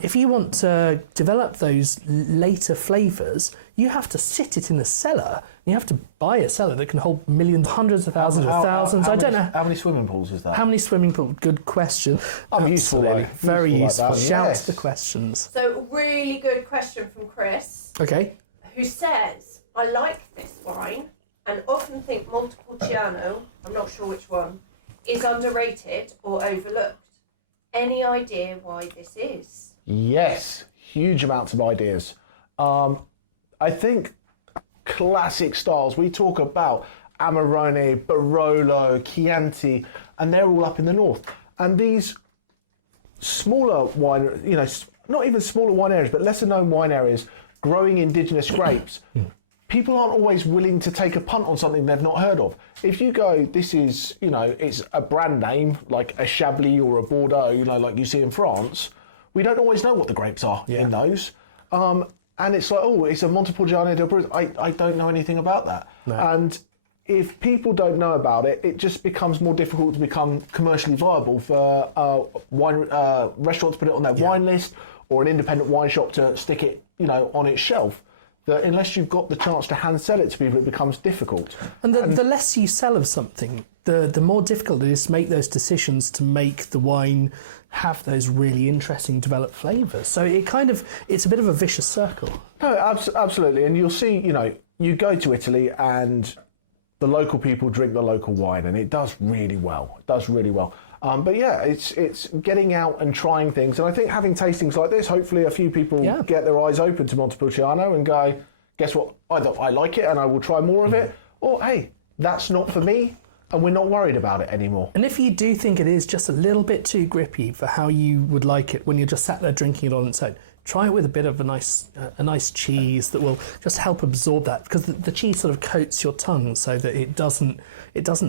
If you want to develop those later flavours, you have to sit it in the cellar. You have to buy a cellar that can hold millions, hundreds of thousands, or thousands. I don't know. How many swimming pools is that? How many swimming pools? Good question. I'm useful, Absolutely. though. Very Useful like useful. that, Shout yes. to the questions. So, really good question from Chris, Okay. who says, I like this wine and often think Montepulciano, I'm not sure which one, is underrated or overlooked. Any idea why this is? Yes, huge amounts of ideas. I think classic styles, we talk about Amarone, Barolo, Chianti, and they're all up in the north. And these smaller wine, not even smaller wine areas, but lesser known wine areas, growing indigenous grapes, people aren't always willing to take a punt on something they've not heard of. If you go, this is, it's a brand name, like a Chablis or a Bordeaux, like you see in France, we don't always know what the grapes are in those. And it's like, it's a Monte Porgiano De Bruzza. I don't know anything about that. No. And if people don't know about it, it just becomes more difficult to become commercially viable for wine restaurants to put it on their wine list, or an independent wine shop to stick it, on its shelf. That unless you've got the chance to hand sell it to people, it becomes difficult. And the less you sell of something, the more difficult it is to make those decisions to make the wine have those really interesting developed flavours. So it's a bit of a vicious circle. No, absolutely. And you'll see, you go to Italy and the local people drink the local wine, and it does really well. It does really well. But yeah, it's getting out and trying things. And I think having tastings like this, hopefully a few people get their eyes open to Montepulciano and go, guess what? Either I like it and I will try more of it, or hey, that's not for me. and we're not worried about it anymore. And if you do think it is just a little bit too grippy for how you would like it when you're just sat there drinking it on its own, try it with a bit of a nice cheese that will just help absorb that, because the cheese sort of coats your tongue so that it doesn't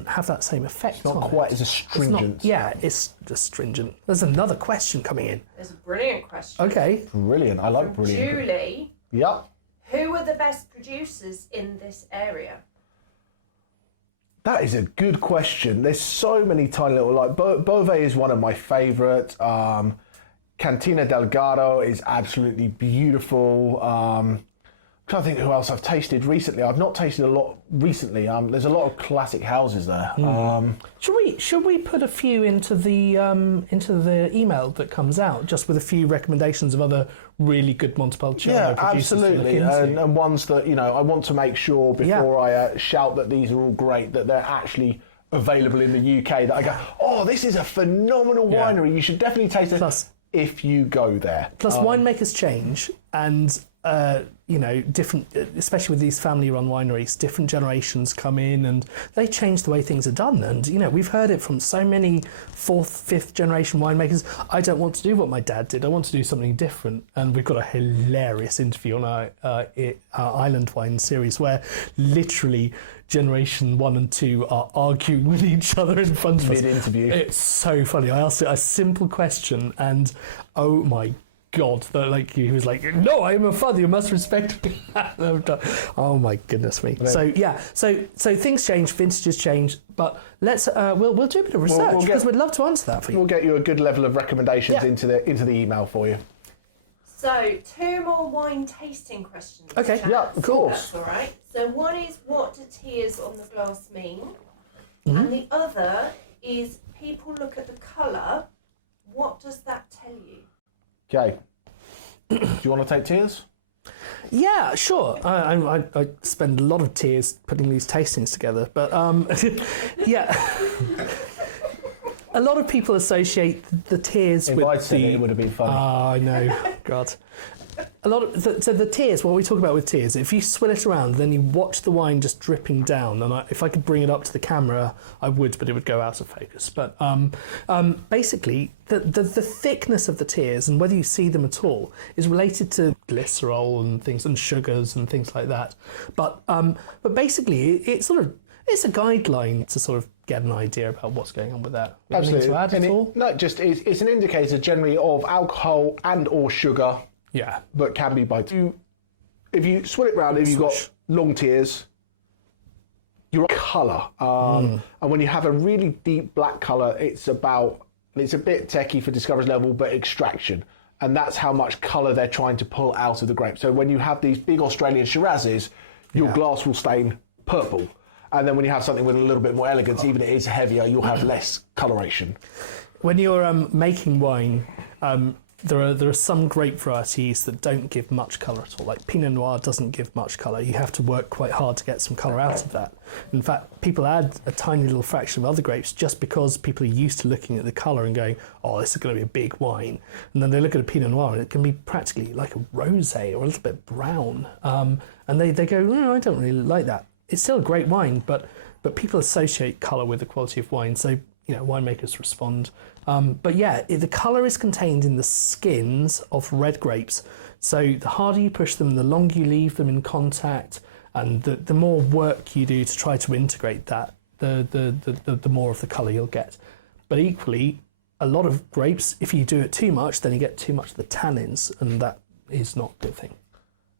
have that same effect. It's not quite as astringent. It's astringent. There's another question coming in. There's a brilliant question. Okay. Brilliant. I like brilliant. Julie. Yep. Who are the best producers in this area? That is a good question. There's so many tiny little, like Beauvais is one of my favourite. Cantine Delgado is absolutely beautiful. I'm trying to think who else I've tasted recently. I've not tasted a lot recently. There's a lot of classic houses there. Should we put a few into the email that comes out, just with a few recommendations of other really good Montepulciano producers? Absolutely, and ones that I want to make sure before I shout that these are all great, that they're actually available in the UK. That I go, oh, this is a phenomenal winery. You should definitely taste it. Plus, if you go there. Plus, winemakers change, and different, especially with these family-run wineries, different generations come in and they change the way things are done. And we've heard it from so many 4th, 5th generation winemakers. I don't want to do what my dad did. I want to do something different. And we've got a hilarious interview on our Island Wine series where literally generation 1 and 2 are arguing with each other in front of us. Mid-interview. It's so funny. I asked it a simple question and oh my God, he was like, no, I'm a father, you must respect me. Oh my goodness me. So things change, vintages change, but let's we'll do a bit of research because we'd love to answer that for you. We'll get you a good level of recommendations into the email for you. So 2 more wine tasting questions. Okay, yeah, of course. That's all right. So one is, what do tears on the glass mean? And the other is, people look at the colour. What does that tell you? Okay. Do you want to take tears? Yeah, sure. I spend a lot of tears putting these tastings together, but yeah. A lot of people associate the tears if with I'd said it would have been funny. Oh, I know. God. A lot of the tears. What we talk about with tears, if you swill it around, then you watch the wine just dripping down. And if I could bring it up to the camera, I would, but it would go out of focus. But basically, the thickness of the tears and whether you see them at all is related to glycerol and things and sugars and things like that. But basically, it's a guideline to sort of get an idea about what's going on with that. Absolutely. To add at all? No, just it's an indicator generally of alcohol and or sugar. Yeah. But can be by two. If you swill it round, if you've got long tears, your colour. And when you have a really deep black colour, it's a bit techie for discoverer's level, but extraction. And that's how much colour they're trying to pull out of the grape. So when you have these big Australian Shirazes, your glass will stain purple. And then when you have something with a little bit more elegance, even if it is heavier, you'll have less coloration. When you're making wine, there are some grape varieties that don't give much colour at all. Like Pinot Noir doesn't give much colour. You have to work quite hard to get some colour out of that. In fact, people add a tiny little fraction of other grapes just because people are used to looking at the colour and going, oh, this is going to be a big wine. And then they look at a Pinot Noir and it can be practically like a rosé or a little bit brown. And they go, no, I don't really like that. It's still a great wine, but people associate colour with the quality of wine. So, winemakers respond. But yeah, the colour is contained in the skins of red grapes. So the harder you push them, the longer you leave them in contact, and the more work you do to try to integrate that, the more of the colour you'll get. But equally, a lot of grapes, if you do it too much, then you get too much of the tannins, and that is not a good thing.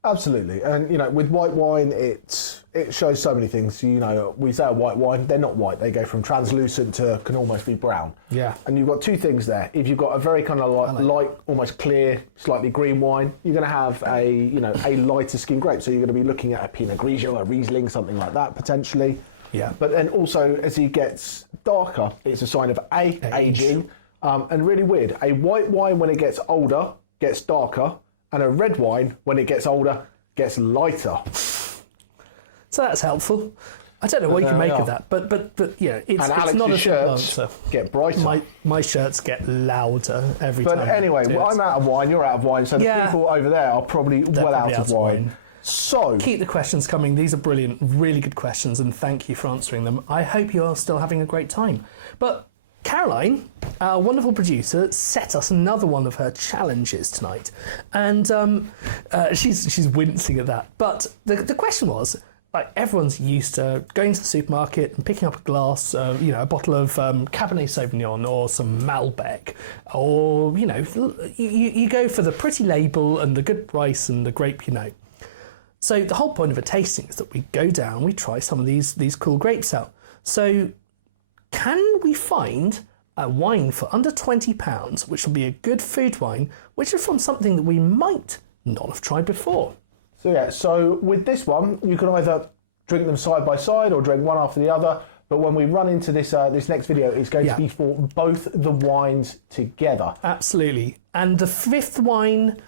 Absolutely, and with white wine, it shows so many things. We say a white wine, they're not white. They go from translucent to can almost be brown. Yeah. And you've got two things there. If you've got a very kind of light, almost clear, slightly green wine, you're going to have a lighter skin grape. So you're going to be looking at a Pinot Grigio, a Riesling, something like that potentially. Yeah. But then also as he gets darker, it's a sign of aging. And really weird. A white wine when it gets older gets darker. And a red wine, when it gets older, gets lighter. So that's helpful. I don't know what you can make of that, but it's not a simple answer. Get brighter. My shirts get louder every time. But anyway, I'm out of wine, you're out of wine, so the people over there are probably well out of wine. So, Keep the questions coming. These are brilliant, really good questions, and thank you for answering them. I hope you are still having a great time. But Caroline, our wonderful producer, set us another one of her challenges tonight, and she's wincing at that. But the question was, like, everyone's used to going to the supermarket and picking up a glass, a bottle of Cabernet Sauvignon or some Malbec, or you go for the pretty label and the good price and the grape you know. So the whole point of a tasting is that we go down, we try some of these cool grapes out. So can we find a wine for under £20, which will be a good food wine, which is from something that we might not have tried before? So with this one, you can either drink them side by side or drink one after the other. But when we run into this next video, it's going to be for both the wines together. Absolutely. And the fifth wine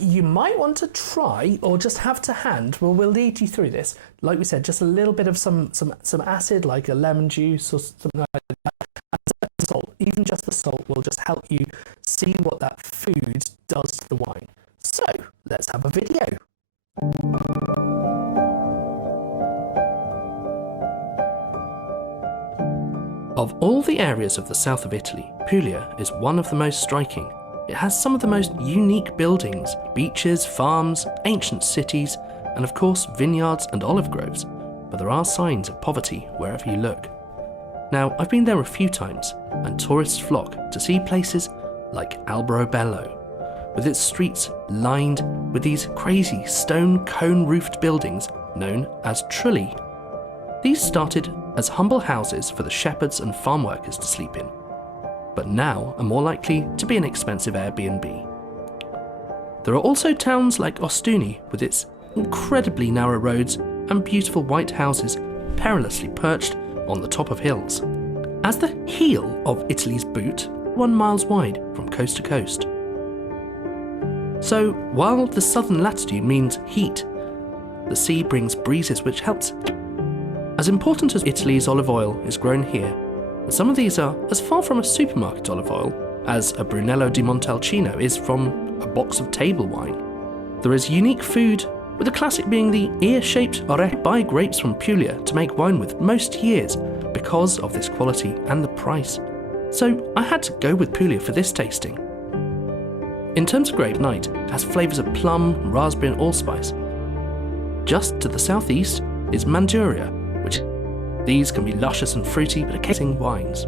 you might want to try or just have to hand. Well, we'll lead you through this. Like we said, just a little bit of some acid, like a lemon juice or something like that. And salt, even just the salt, will just help you see what that food does to the wine. So let's have a video. Of all the areas of the south of Italy, Puglia is one of the most striking. It has some of the most unique buildings, beaches, farms, ancient cities, and of course vineyards and olive groves, but there are signs of poverty wherever you look. Now, I've been there a few times, and tourists flock to see places like Alberobello, with its streets lined with these crazy stone cone-roofed buildings known as trulli. These started as humble houses for the shepherds and farm workers to sleep in, but now are more likely to be an expensive Airbnb. There are also towns like Ostuni, with its incredibly narrow roads and beautiful white houses perilously perched on the top of hills. As the heel of Italy's boot, 1 mile wide from coast to coast. So, while the southern latitude means heat, the sea brings breezes which helps. As important as Italy's olive oil is grown here, some of these are as far from a supermarket olive oil as a Brunello di Montalcino is from a box of table wine. There is unique food, with the classic being the ear-shaped orecchie. Buy grapes from Puglia to make wine with most years because of this quality and the price. So I had to go with Puglia for this tasting. In terms of grape, night has flavours of plum, raspberry and allspice. Just to the southeast is Manduria, which these can be luscious and fruity but occasionally wines.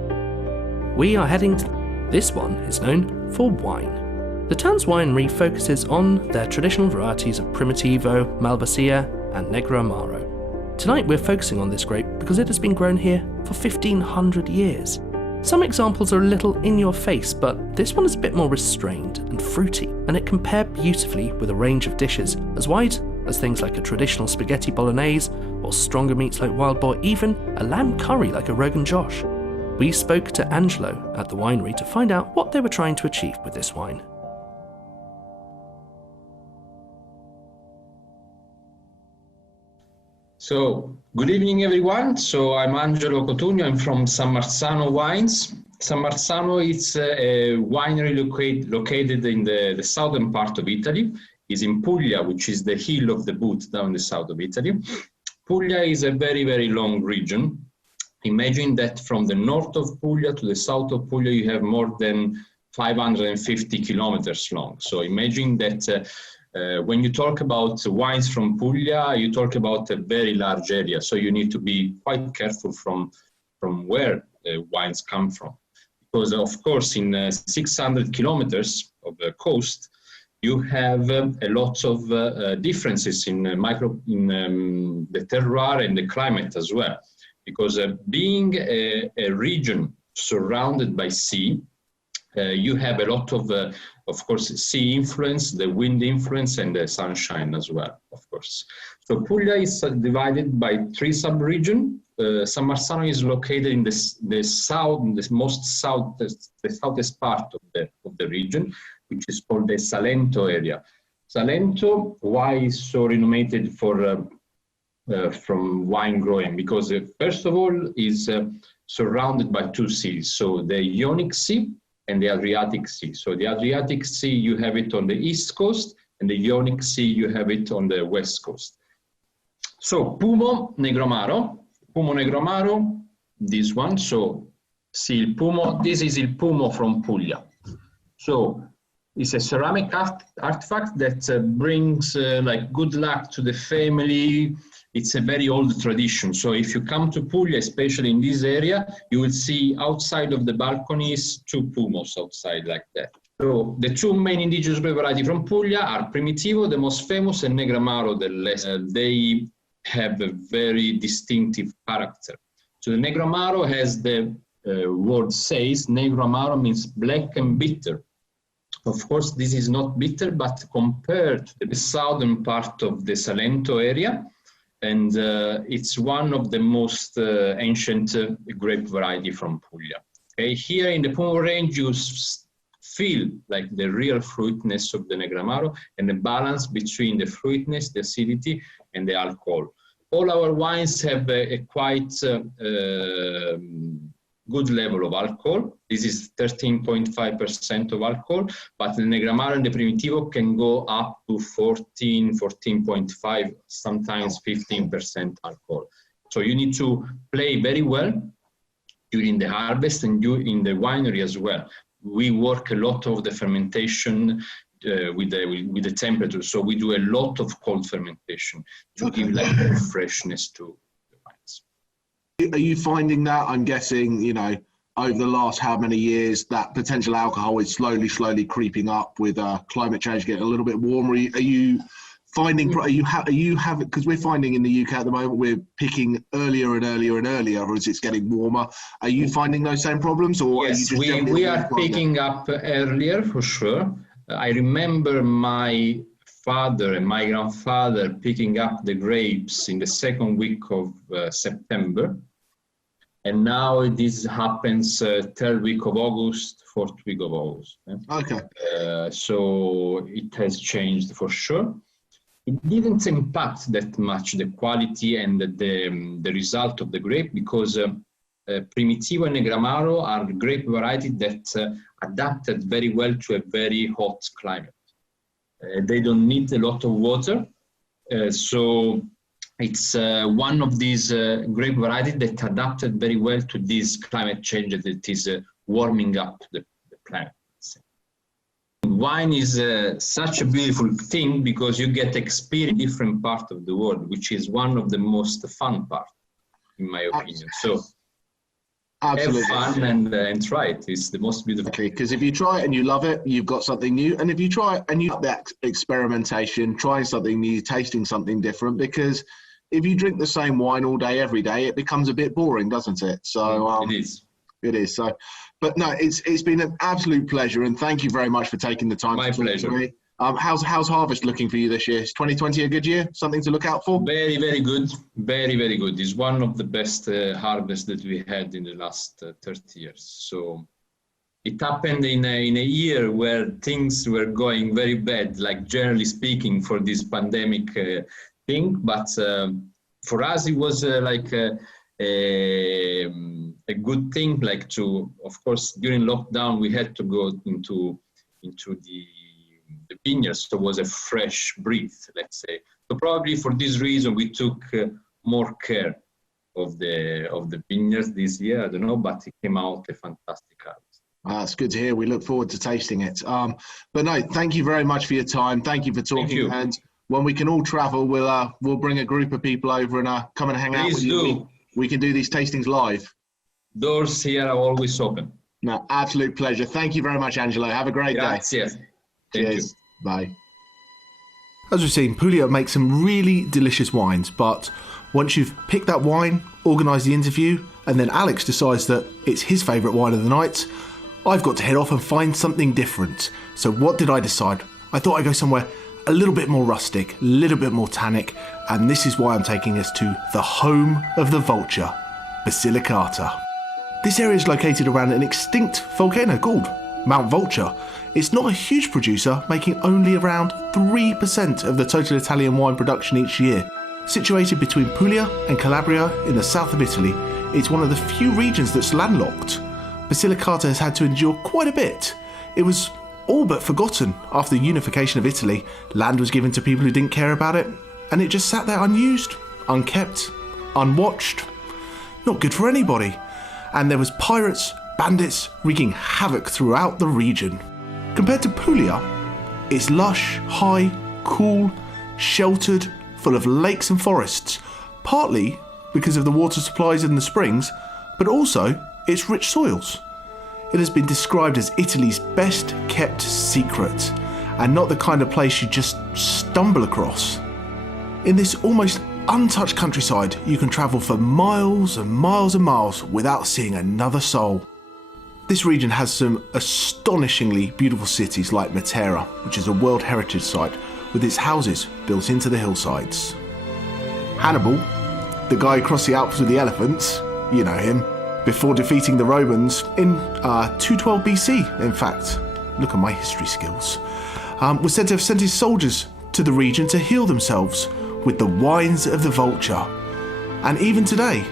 We are heading to this one is known for wine. The town's winery focuses on their traditional varieties of Primitivo, Malvasia and Negroamaro. Tonight we're focusing on this grape because it has been grown here for 1500 years. Some examples are a little in your face, but this one is a bit more restrained and fruity, and it can pair beautifully with a range of dishes as wide as things like a traditional spaghetti bolognese, or stronger meats like wild boar, even a lamb curry like a Rogan Josh. We spoke to Angelo at the winery to find out what they were trying to achieve with this wine. So, good evening everyone. So I'm Angelo Cotugno, I'm from San Marzano Wines. San Marzano is a winery located in the southern part of Italy. It's in Puglia, which is the heel of the boot down the south of Italy. Puglia is a very, very long region. Imagine that from the north of Puglia to the south of Puglia, you have more than 550 kilometers long. So imagine that when you talk about wines from Puglia, you talk about a very large area. So you need to be quite careful from where the wines come from. Because of course, in 600 kilometers of the coast, you have a lot of differences in the terroir and the climate as well. Because being a region surrounded by sea, you have a lot of course, sea influence, the wind influence, and the sunshine as well, of course. So Puglia is divided by 3 sub-regions. San Marzano is located in the southest part of the region, which is called the Celento area. Celento, why is so renowned for from wine growing? Because first of all, is surrounded by 2 seas, so the Ionic Sea and the Adriatic Sea. So the Adriatic Sea, you have it on the east coast, and the Ionic Sea, you have it on the west coast. So Pumo Negroamaro, this one. So see il Pumo, this is il Pumo from Puglia. So it's a ceramic artifact that brings like good luck to the family. It's a very old tradition. So if you come to Puglia, especially in this area, you will see outside of the balconies 2 Pumos outside like that. So the 2 main indigenous grape varieties from Puglia are Primitivo, the most famous, and Negroamaro, the less. They have a very distinctive character. So the Negroamaro, has the word says, Negroamaro means black and bitter. Of course, this is not bitter, but compared to the southern part of the Celento area, and it's one of the most ancient grape variety from Puglia. Okay, here in the Pumo range, you feel like the real fruitness of the Negroamaro and the balance between the fruitness, the acidity, and the alcohol. All our wines have a quite good level of alcohol. This is 13.5% of alcohol, but the Negroamaro and the Primitivo can go up to 14, 14.5, sometimes 15% alcohol. So you need to play very well during the harvest and in the winery as well. We work a lot of the fermentation with the temperature, so we do a lot of cold fermentation to give like freshness to the wines. Are you finding that, I'm guessing, you know, over the last how many years, that potential alcohol is slowly creeping up with climate change getting a little bit warmer? Are you finding, because we're finding in the UK at the moment, we're picking earlier and earlier as it's getting warmer. Are you finding those same problems? Or yes, are you just we are picking up earlier for sure. I remember my father and my grandfather picking up the grapes in the second week of September. And now this happens third week of August, fourth week of August. Okay. So it has changed for sure. It didn't impact that much the quality and the result of the grape, because Primitivo and Negroamaro are grape variety that adapted very well to a very hot climate. They don't need a lot of water, so it's one of these grape varieties that adapted very well to this climate change that is warming up the planet. Wine is such a beautiful thing because you get experience different parts of the world, which is one of the most fun parts, in my opinion. So absolutely. Have fun and try it. It's the most beautiful. Because if you try it and you love it, you've got something new. And if you try it and you have that experimentation, trying something new, tasting something different, because if you drink the same wine all day, every day, it becomes a bit boring, doesn't it? So it is. It is. So, but no, it's been an absolute pleasure, and thank you very much for taking the time to talk to me. How's harvest looking for you this year? Is 2020 a good year? Something to look out for? Very, very good. Very, very good. It's one of the best harvests that we had in the last 30 years. So it happened in a year where things were going very bad, like generally speaking, for this pandemic thing. But for us, it was like a good thing. Like of course, during lockdown, we had to go into the vineyards, so it was a fresh breath, let's say. So probably for this reason, we took more care of the vineyards this year. I don't know, but it came out a fantastic harvest. That's good to hear. We look forward to tasting it. But no, thank you very much for your time. Thank you for talking. Thank you. And when we can all travel, we'll bring a group of people over and come and hang out with you. We can do these tastings live. Doors here are always open. No, absolute pleasure. Thank you very much, Angelo. Have a great day. Cheers. Thank you. Bye. As we've seen, Puglia makes some really delicious wines, but once you've picked that wine, organised the interview, and then Alex decides that it's his favourite wine of the night, I've got to head off and find something different. So what did I decide? I thought I'd go somewhere a little bit more rustic, a little bit more tannic, and this is why I'm taking us to the home of the vulture, Basilicata. This area is located around an extinct volcano called Mount Vulture. It's not a huge producer, making only around 3% of the total Italian wine production each year. Situated between Puglia and Calabria in the south of Italy, it's one of the few regions that's landlocked. Basilicata has had to endure quite a bit. It was all but forgotten. After the unification of Italy, land was given to people who didn't care about it, and it just sat there unused, unkept, unwatched. Not good for anybody. And there was pirates, bandits wreaking havoc throughout the region. Compared to Puglia, it's lush, high, cool, sheltered, full of lakes and forests, partly because of the water supplies in the springs, but also its rich soils. It has been described as Italy's best kept secret, and not the kind of place you just stumble across. In this almost untouched countryside, you can travel for miles and miles and miles without seeing another soul. This region has some astonishingly beautiful cities like Matera, which is a World Heritage Site, with its houses built into the hillsides. Hannibal, the guy who crossed the Alps with the elephants, you know him, before defeating the Romans in 212 BC, in fact. Look at my history skills. Was said to have sent his soldiers to the region to heal themselves with the wines of the Vulture. And even today,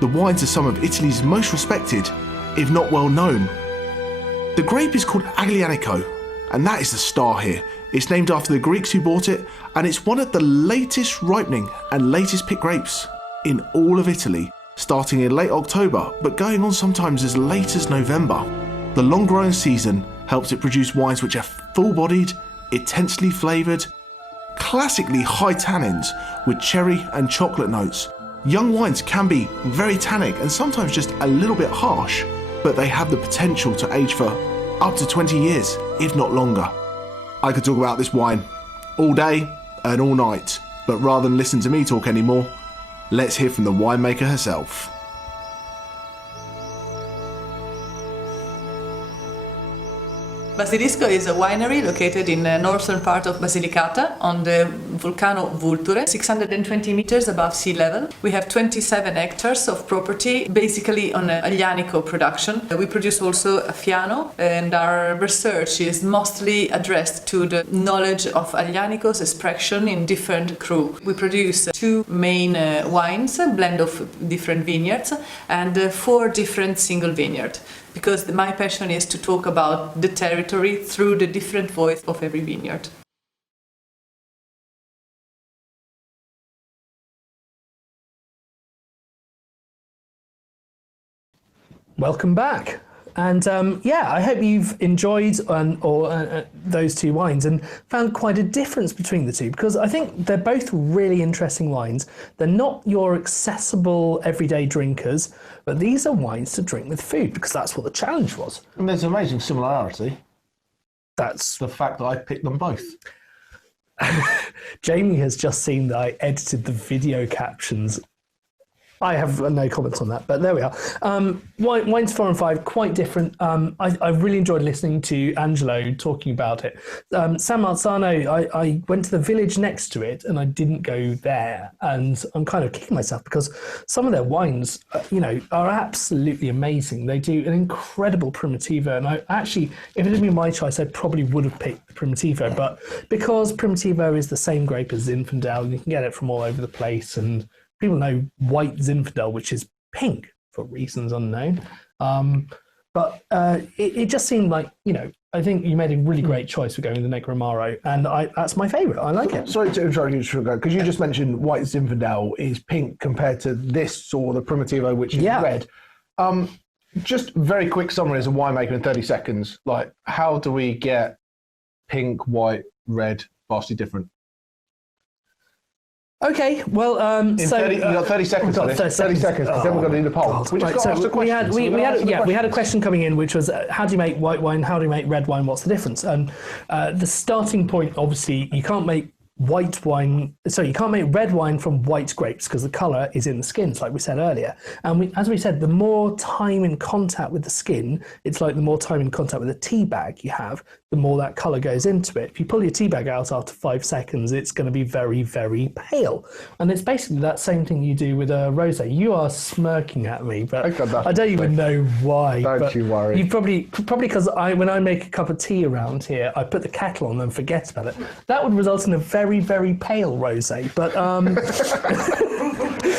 the wines are some of Italy's most respected, if not well known. The grape is called Aglianico, and that is the star here. It's named after the Greeks who bought it, and it's one of the latest ripening and latest picked grapes in all of Italy, starting in late October, but going on sometimes as late as November. The long growing season helps it produce wines which are full-bodied, intensely flavoured, classically high tannins with cherry and chocolate notes. Young wines can be very tannic and sometimes just a little bit harsh, but they have the potential to age for up to 20 years, if not longer. I could talk about this wine all day and all night, but rather than listen to me talk anymore, let's hear from the winemaker herself. Basilisco is a winery located in the northern part of Basilicata on the volcano Vulture, 620 meters above sea level. We have 27 hectares of property, basically on Aglianico production. We produce also a Fiano, and our research is mostly addressed to the knowledge of Aglianico's expression in different cru. We produce 2 main wines, a blend of different vineyards, and 4 different single vineyards. Because my passion is to talk about the territory through the different voice of every vineyard. Welcome back. And I hope you've enjoyed those 2 wines and found quite a difference between the 2, because I think they're both really interesting wines. They're not your accessible everyday drinkers, but these are wines to drink with food, because that's what the challenge was. And there's amazing similarity. That's the fact that I picked them both. Jamie has just seen that I edited the video captions. I have no comments on that, but there we are. Wines 4 and 5, quite different. I really enjoyed listening to Angelo talking about it. San Marzano, I went to the village next to it and I didn't go there. And I'm kind of kicking myself because some of their wines, are absolutely amazing. They do an incredible Primitivo. And I actually, if it had been my choice, I probably would have picked the Primitivo. But because Primitivo is the same grape as Zinfandel, and you can get it from all over the place, and people know white Zinfandel, which is pink for reasons unknown. But it just seemed like, I think you made a really great choice for going with the Negroamaro, and that's my favourite. I like it. Sorry to interrupt you, because you just mentioned white Zinfandel is pink compared to this or the Primitivo, which is red. Just very quick summary as a winemaker in 30 seconds. Like, how do we get pink, white, red vastly different? Okay, well, you've got 30 seconds. 30 seconds, because then we're going to do the poll. We had a question coming in, which was, how do you make white wine? How do you make red wine? What's the difference? And the starting point, obviously, you can't make red wine from white grapes because the colour is in the skins, like we said earlier. And as we said, the more time in contact with the skin, it's like the more time in contact with the tea bag you have, the more that colour goes into it. If you pull your tea bag out after 5 seconds, it's going to be very, very pale. And it's basically that same thing you do with a rosé. You are smirking at me, but I don't even know why. Don't you worry. You probably because when I make a cup of tea around here, I put the kettle on and forget about it. That would result in a very, very pale rosé. But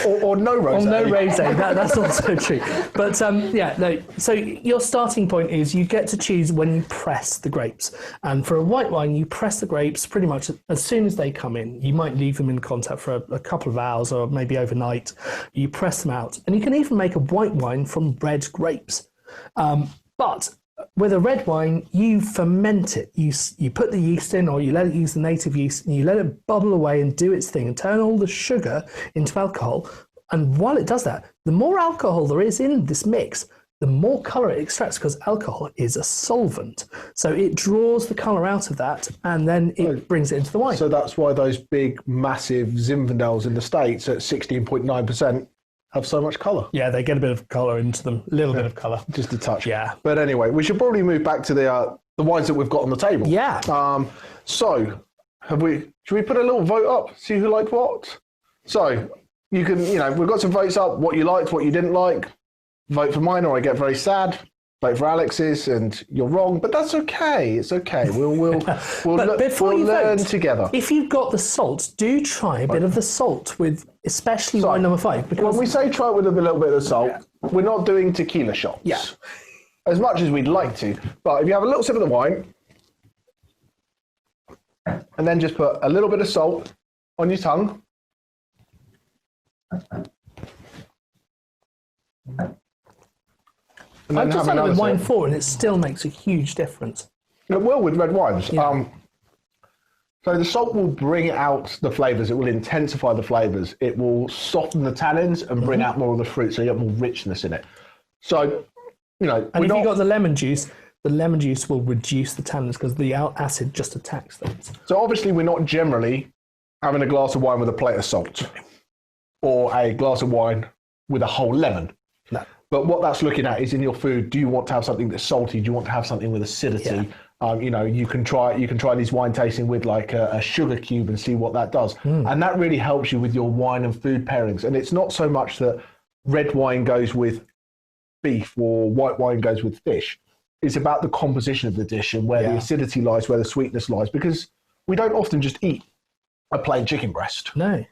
or no rosé. Or no rosé, that's also true. But so your starting point is you get to choose when you press the grapes. And for a white wine, you press the grapes pretty much as soon as they come in. You might leave them in contact for a couple of hours or maybe overnight. You press them out. And you can even make a white wine from red grapes. But with a red wine, you ferment it. You put the yeast in, or you let it use the native yeast, and you let it bubble away and do its thing and turn all the sugar into alcohol. And while it does that, the more alcohol there is in this mix, the more colour it extracts, because alcohol is a solvent. So it draws the colour out of that, and then it brings it into the wine. So that's why those big, massive Zinfandels in the States at 16.9% have so much colour. Yeah, they get a bit of colour into them, a little bit of colour. Just a touch. Yeah. But anyway, we should probably move back to the wines that we've got on the table. Yeah. So, should we put a little vote up, see who liked what? So, you can, we've got some votes up, what you liked, what you didn't like. Vote for mine or I get very sad. Vote for Alex's and you're wrong, but that's okay. It's okay. We'll learn together. If you've got the salt, do try a bit of the salt with, especially wine number 5. Because when we say try it with a little bit of salt, we're not doing tequila shots. Yeah. As much as we'd like to, but if you have a little sip of the wine, and then just put a little bit of salt on your tongue. I've just done it with wine 4 and it still makes a huge difference. It will with red wines. Yeah. So the salt will bring out the flavours. It will intensify the flavours. It will soften the tannins and bring out more of the fruit, so you get more richness in it. So, And if you've got the lemon juice will reduce the tannins because the acid just attacks those. So obviously we're not generally having a glass of wine with a plate of salt or a glass of wine with a whole lemon. No. But what that's looking at is in your food, do you want to have something that's salty? Do you want to have something with acidity? Yeah. You can try these wine tasting with like a sugar cube and see what that does. And that really helps you with your wine and food pairings. And it's not so much that red wine goes with beef or white wine goes with fish. It's about the composition of the dish and where the acidity lies, where the sweetness lies, because we don't often just eat a plain chicken breast. No.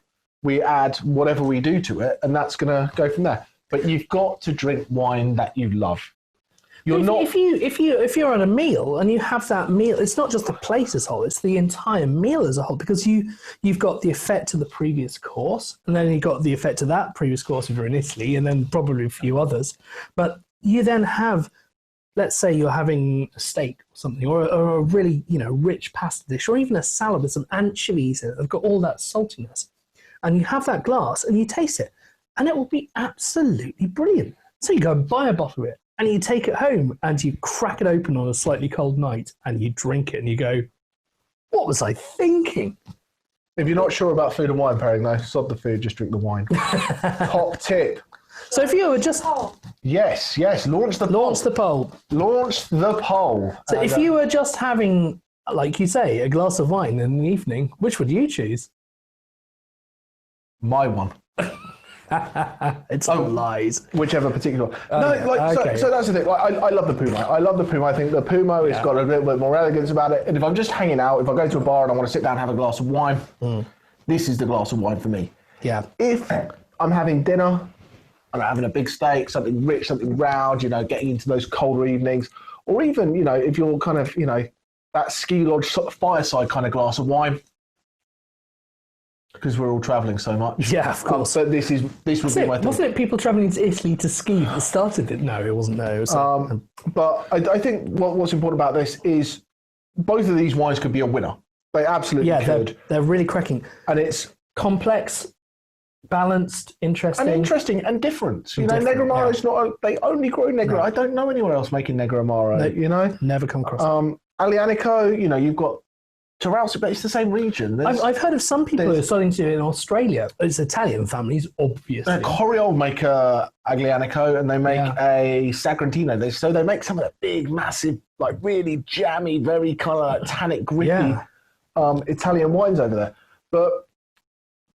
We add whatever we do to it, and that's going to go from there. But you've got to drink wine that you love. If you're on a meal and you have that meal, it's not just the plate as a whole; it's the entire meal as a whole, because you've got the effect of the previous course, and then you've got the effect of that previous course if you're in Italy, and then probably a few others. But you then have, let's say you're having a steak or something, or a really rich pasta dish, or even a salad with some anchovies in it. They've got all that saltiness, and you have that glass and you taste it. And it will be absolutely brilliant. So you go and buy a bottle of it, and you take it home, and you crack it open on a slightly cold night, and you drink it, and you go, what was I thinking? If you're not sure about food and wine pairing, though, sod the food, just drink the wine. Top tip. So if you were just... Yes, launch the poll. Launch the poll. So if you were just having, like you say, a glass of wine in the evening, which would you choose? My one. It's all lies. Whichever particular. So that's the thing. I love the Puma. I think the Puma has got a little bit more elegance about it. And if I'm just hanging out, if I go to a bar and I want to sit down and have a glass of wine, this is the glass of wine for me. Yeah. If I'm having dinner, I'm having a big steak, something rich, something round, getting into those colder evenings, or even, if you're kind of, that ski lodge sort of fireside kind of glass of wine. Because we're all travelling so much. Yeah, of course. But this would be my thing. Wasn't it people travelling to Italy to ski that started it? No, it wasn't. No, it was but I think what's important about this is both of these wines could be a winner. They absolutely could. They're really cracking. And it's complex, balanced, interesting. And different. Negroamaro's not... They only grow Negroamaro. No. I don't know anyone else making Negroamaro, Never come across it. Aglianico, you've got... Terralsi, but it's the same region. I've heard of some people who are starting to do it in Australia. It's Italian families, obviously. Coriol make Aglianico, and they make a Sagrantino. So they make some of the big, massive, like really jammy, very kind of tannic, grippy Italian wines over there. But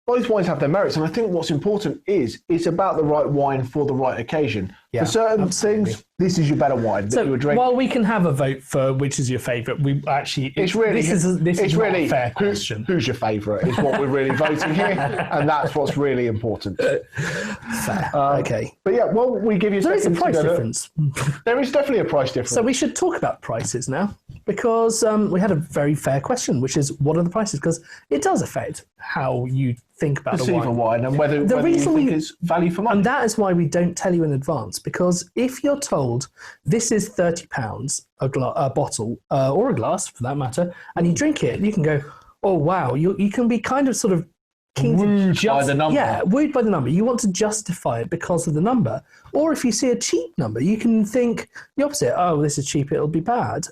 both wines have their merits, and I think what's important is it's about the right wine for the right occasion. For certain absolutely. things, this is your better wine that So you would drink. while we can have a vote for which is your favourite, we actually It's really, this is not really a fair question. who's your favourite is what we're really voting here, and that's what's really important. Fair. Okay. But yeah, well, we give you There is a seconds to price go to- difference. There is definitely a price difference. So we should talk about prices now, because we had a very fair question, which is what are the prices? Because it does affect how you think about a Receive a wine. wine and whether you think it's value for money. And that is why we don't tell you in advance, because if you're told this is £30 a bottle or a glass for that matter, and you drink it, you can go, oh wow, you can be kind of sort of Wooed by the number. Yeah, wooed by the number. You want to justify it because of the number. Or if you see a cheap number, you can think the opposite. Oh, this is cheap, it'll be bad.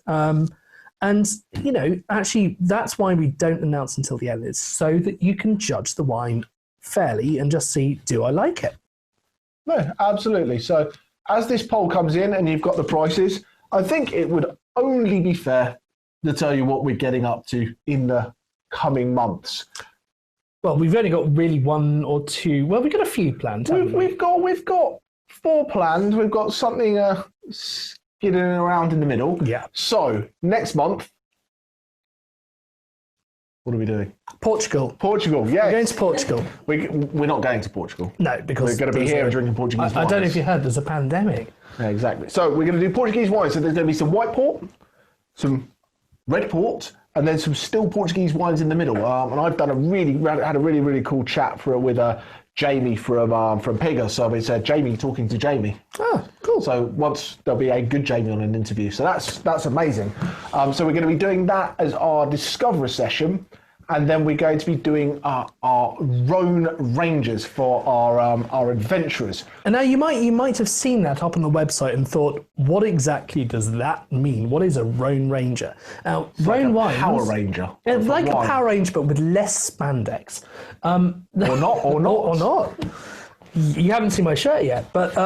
And, you know, actually, that's why we don't announce until the end. It's so that you can judge the wine fairly and just see, do I like it? No, absolutely. So as this poll comes in and you've got the prices, I think it would only be fair to tell you what we're getting up to in the coming months. Well, we've only got really one or two. Well, we've got a few planned. haven't we? We've got 4 planned. We've got something skidding around in the middle. Yeah. So next month, what are we doing? Portugal. Portugal, yeah. We're going to Portugal. We're not going to Portugal. No, because we're going to be there's here a- drinking Portuguese I don't know wines. if you heard, there's a pandemic. Yeah, exactly. So we're going to do Portuguese wine. So there's going to be some white port, some red port, and then some still Portuguese wines in the middle. And I've done had a really cool chat with Jamie from Pega. So it's Jamie talking to Jamie. Oh, cool. So once there'll be a good Jamie on an interview. So that's amazing. So we're going to be doing that as our Discover session. And then we're going to be doing our Rhone Rangers for our adventurers. And now you might have seen that up on the website and thought, what exactly does that mean? What is a Rhone Ranger? Now, Rhone wines, Power Ranger. it's like a wine. Power Ranger, but with less spandex. Or not. or not. You haven't seen my shirt yet, but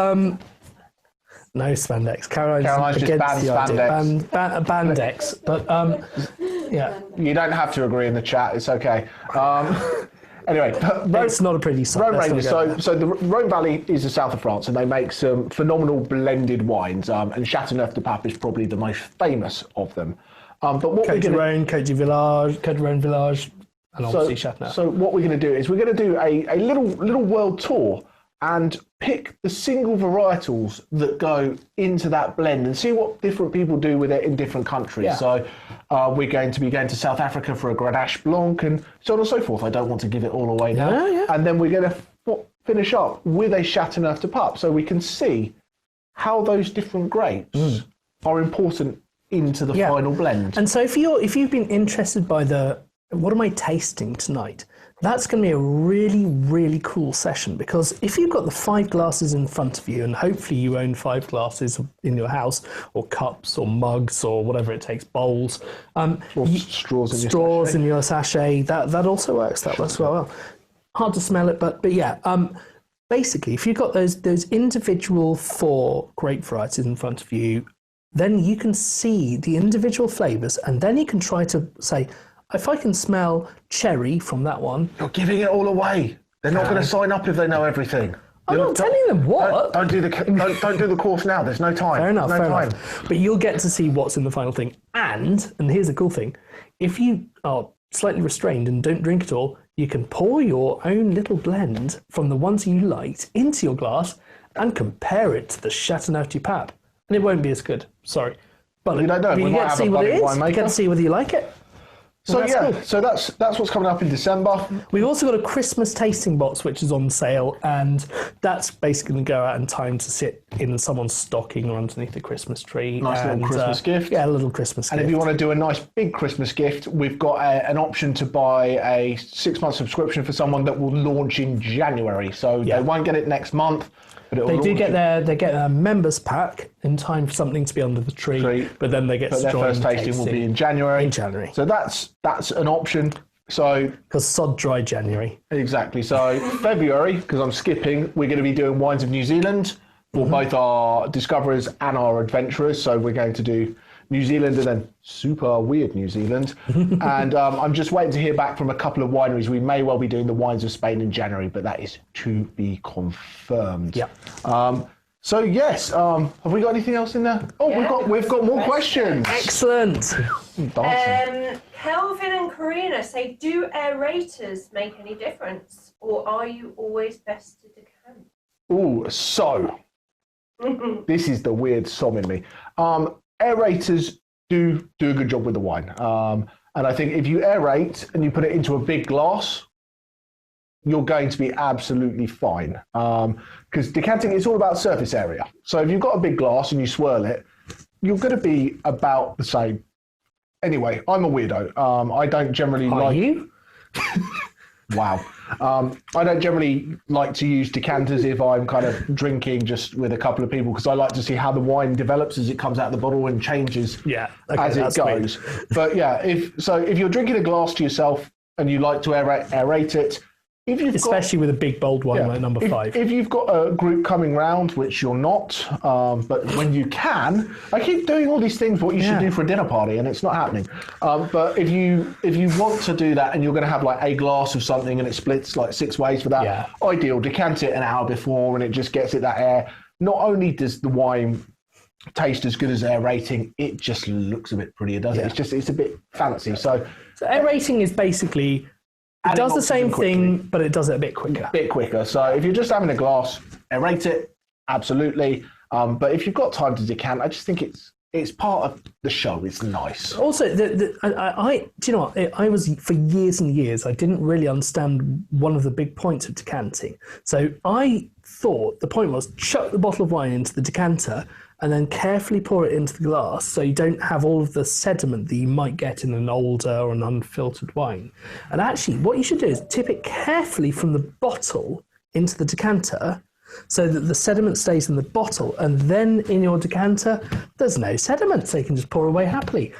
no spandex. Caroline's just against banned the idea. Bandex, but yeah. You don't have to agree in the chat. It's okay. Anyway, It's not a pretty sight. Rhone Let's not Rangers. go there. So the Rhone Valley is the south of France, and they make some phenomenal blended wines. And Châteauneuf-du-Pape is probably the most famous of them. But what Côte du Rhône, Côte du Rhône Village, and obviously Châteauneuf. So what we're going to do is we're going to do a little world tour and pick the single varietals that go into that blend and see what different people do with it in different countries. Yeah. So we're going to be going to South Africa for a Grenache Blanc and so on and so forth. I don't want to give it all away now. No, yeah. And then we're going to finish up with a Châteauneuf-du-Pape so we can see how those different grapes are important into the final blend. And so if you've been interested by what am I tasting tonight, that's going to be a really, really cool session, because if you've got the 5 glasses in front of you, and hopefully you own 5 glasses in your house, or cups, or mugs, or whatever it takes, bowls, Or straws in your sachet, that also works. That works well. Hard to smell it, but yeah. Basically, if you've got those individual 4 grape varieties in front of you, then you can see the individual flavours, and then you can try to say, if I can smell cherry from that one. You're giving it all away. They're not going to sign up if they know everything. I'm not telling them what. Don't do the course now. There's no time. Fair enough. No fair time. enough. But you'll get to see what's in the final thing. And here's the cool thing: if you are slightly restrained and don't drink at all, you can pour your own little blend from the ones you liked into your glass and compare it to the Châteauneuf-du-Pape, and it won't be as good. Sorry, but You don't know. We you might get to have see a what it budding is. You winemaker. get to see whether you like it. So Well, yeah, cool. so that's what's coming up in December. We've also got a Christmas tasting box which is on sale, and that's basically going to go out in time to sit in someone's stocking or underneath the Christmas tree. Nice little Christmas gift. Yeah, a little Christmas And gift. if you want to do a nice big Christmas gift, we've got an option to buy a 6-month subscription for someone that will launch in January. So they won't get it next month, but it will They do launch get their members pack in time for something to be under the tree, but then they get But to their join first tasting will be in January. In January. So that's an option. So because sod dry January. Exactly. So February, because I'm skipping, we're going to be doing Wines of New Zealand for both our discoverers and our adventurers. So we're going to do New Zealand and then super weird New Zealand. And I'm just waiting to hear back from a couple of wineries. We may well be doing the Wines of Spain in January, but that is to be confirmed. Yeah. So yes, have we got anything else in there? Oh, Yeah. we've got more questions. Excellent. Dancing. Kelvin and Karina say, do aerators make any difference, or are you always best to decant? Ooh, so this is the weird sob in me. Aerators do a good job with the wine, and I think if you aerate and you put it into a big glass, you're going to be absolutely fine. Because decanting is all about surface area. So if you've got a big glass and you swirl it, you're going to be about the same. Anyway, I'm a weirdo. I don't generally Are like. you? Wow. I don't generally like to use decanters if I'm kind of drinking just with a couple of people, because I like to see how the wine develops as it comes out of the bottle and changes as it goes. But yeah, if you're drinking a glass to yourself and you like to aerate it, especially with a big bold wine like number 5. If you've got a group coming round, which you're not, but when you can, I keep doing all these things what you should do for a dinner party, and it's not happening. But if you want to do that and you're going to have like a glass of something and it splits like 6 ways for that, ideal. Decant it an hour before and it just gets it that air. Not only does the wine taste as good as aerating, it just looks a bit prettier, doesn't it? It's a bit fancy. So aerating is basically, it does the same thing, but it does it a bit quicker. So if you're just having a glass, aerate it, absolutely. But if you've got time to decant, I just think it's part of the show. It's nice. Also, do you know what? I was, for years and years, I didn't really understand one of the big points of decanting. So I thought the point was chuck the bottle of wine into the decanter and then carefully pour it into the glass so you don't have all of the sediment that you might get in an older or an unfiltered wine. And actually, what you should do is tip it carefully from the bottle into the decanter so that the sediment stays in the bottle, and then in your decanter, there's no sediment, so you can just pour away happily.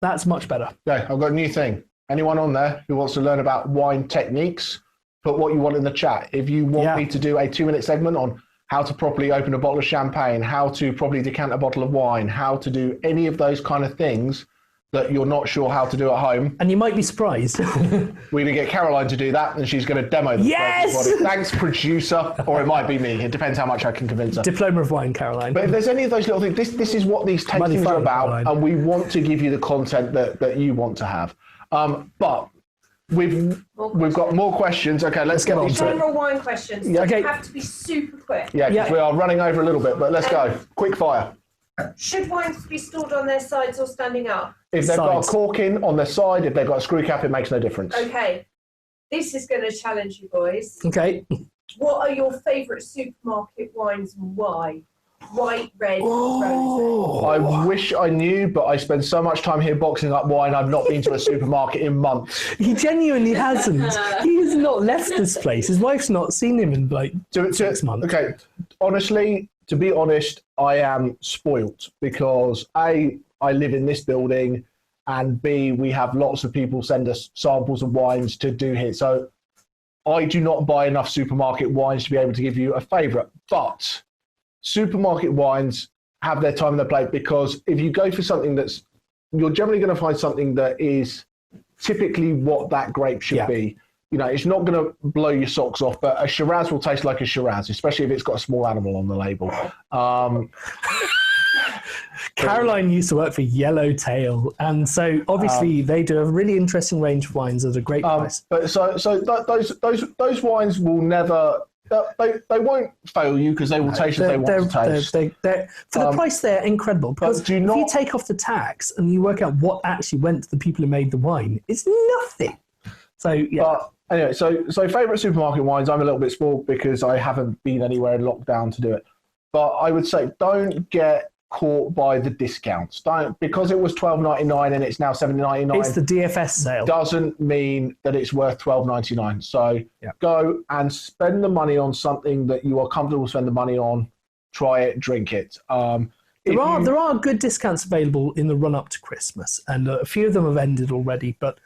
That's much better. Okay, I've got a new thing. Anyone on there who wants to learn about wine techniques, put what you want in the chat. If you want me to do a 2-minute segment on how to properly open a bottle of champagne, how to properly decant a bottle of wine, how to do any of those kind of things that you're not sure how to do at home. And you might be surprised. We're going to get Caroline to do that, and she's going to demo them. Yes! Thanks, producer. Or it might be me. It depends how much I can convince her. Diploma of wine, Caroline. But if there's any of those little things, this is what these tastings are about, Caroline. And we want to give you the content that you want to have. But we've got more questions. Okay, let's get on to it. General wine questions. Yeah, okay. You have to be super quick. Yeah, because we are running over a little bit, but let's go. Quick fire. Should wines be stored on their sides or standing up? If they've got a cork in on their side, if they've got a screw cap, it makes no difference. Okay. This is going to challenge you boys. Okay. What are your favourite supermarket wines and why? White, red, rosé. I wish I knew, but I spend so much time here boxing up wine, I've not been to a supermarket in months. He genuinely hasn't. He has not left this place. His wife's not seen him in like 6 months. Okay, honestly, to be honest, I am spoilt because A, I live in this building, and B, we have lots of people send us samples of wines to do here. So I do not buy enough supermarket wines to be able to give you a favourite. But supermarket wines have their time on their plate, because if you go for something you're generally going to find something that is typically what that grape should be. You know, it's not going to blow your socks off, but a Shiraz will taste like a Shiraz, especially if it's got a small animal on the label. Caroline used to work for Yellowtail, and so obviously they do a really interesting range of wines at a great price. But those wines will never. They won't fail you because they will taste as they want to taste. For the price, they're incredible. Because if you take off the tax and you work out what actually went to the people who made the wine, it's nothing. So yeah. But anyway, so favourite supermarket wines, I'm a little bit spoiled because I haven't been anywhere in lockdown to do it. But I would say don't get caught by the discounts. Don't, because it was $12.99 and it's now $7.99. It's the DFS sale. Doesn't mean that it's worth $12.99. So go and spend the money on something that you are comfortable spending the money on. Try it, drink it. There are good discounts available in the run up to Christmas, and a few of them have ended already. But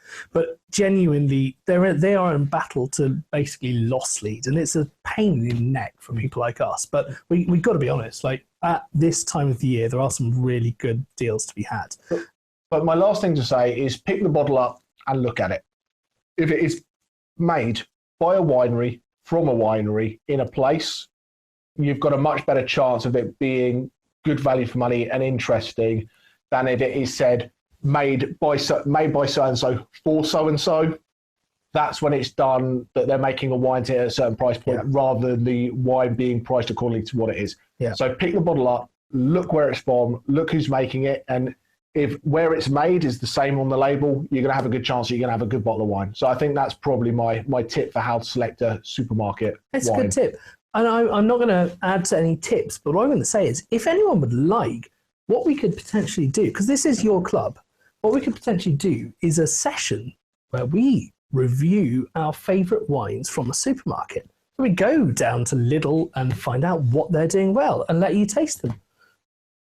genuinely, they are in battle to basically loss lead, and it's a pain in the neck for people like us. But we've got to be honest. Like at this time of the year, there are some really good deals to be had. But my last thing to say is pick the bottle up and look at it. If it is made by a winery, from a winery, in a place you've got a much better chance of it being good value for money and interesting than if it is said made by so and so for so and so. That's when it's done that they're making a wine at a certain price point rather than the wine being priced according to what it is. Yeah. So pick the bottle up, look where it's from, look who's making it, and if where it's made is the same on the label, you're going to have a good chance you're going to have a good bottle of wine. So I think that's probably my tip for how to select a supermarket It's wine. a good tip. And I'm not going to add to any tips, but what I'm going to say is if anyone would like, what we could potentially do, because this is your club, what we could potentially do is a session where we review our favourite wines from a supermarket. We go down to Lidl and find out what they're doing well and let you taste them.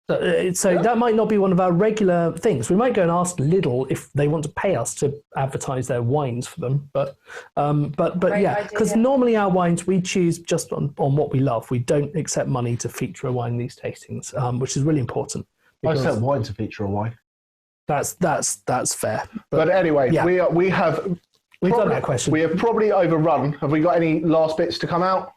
So that might not be one of our regular things. We might go and ask Lidl if they want to pay us to advertise their wines for them. But yeah, because normally our wines we choose just on what we love. We don't accept money to feature a wine in these tastings, which is really important. I accept wine to feature a wine. That's fair. But anyway, yeah. We've done that question. We have probably overrun. Have we got any last bits to come out?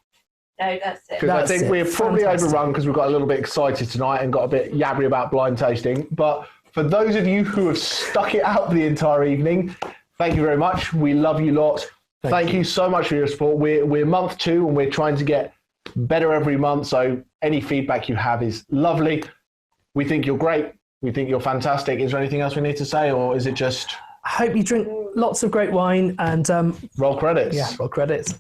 No, that's it. Because I think we're probably overrun because we've got a little bit excited tonight and got a bit yabby about blind tasting. But for those of you who have stuck it out the entire evening, thank you very much. We love you lot. Thank you so much for your support. We're month 2 and we're trying to get better every month. So any feedback you have is lovely. We think you're great. We think you're fantastic. Is there anything else we need to say, or is it just... I hope you drink lots of great wine and... roll credits. Yeah, roll credits.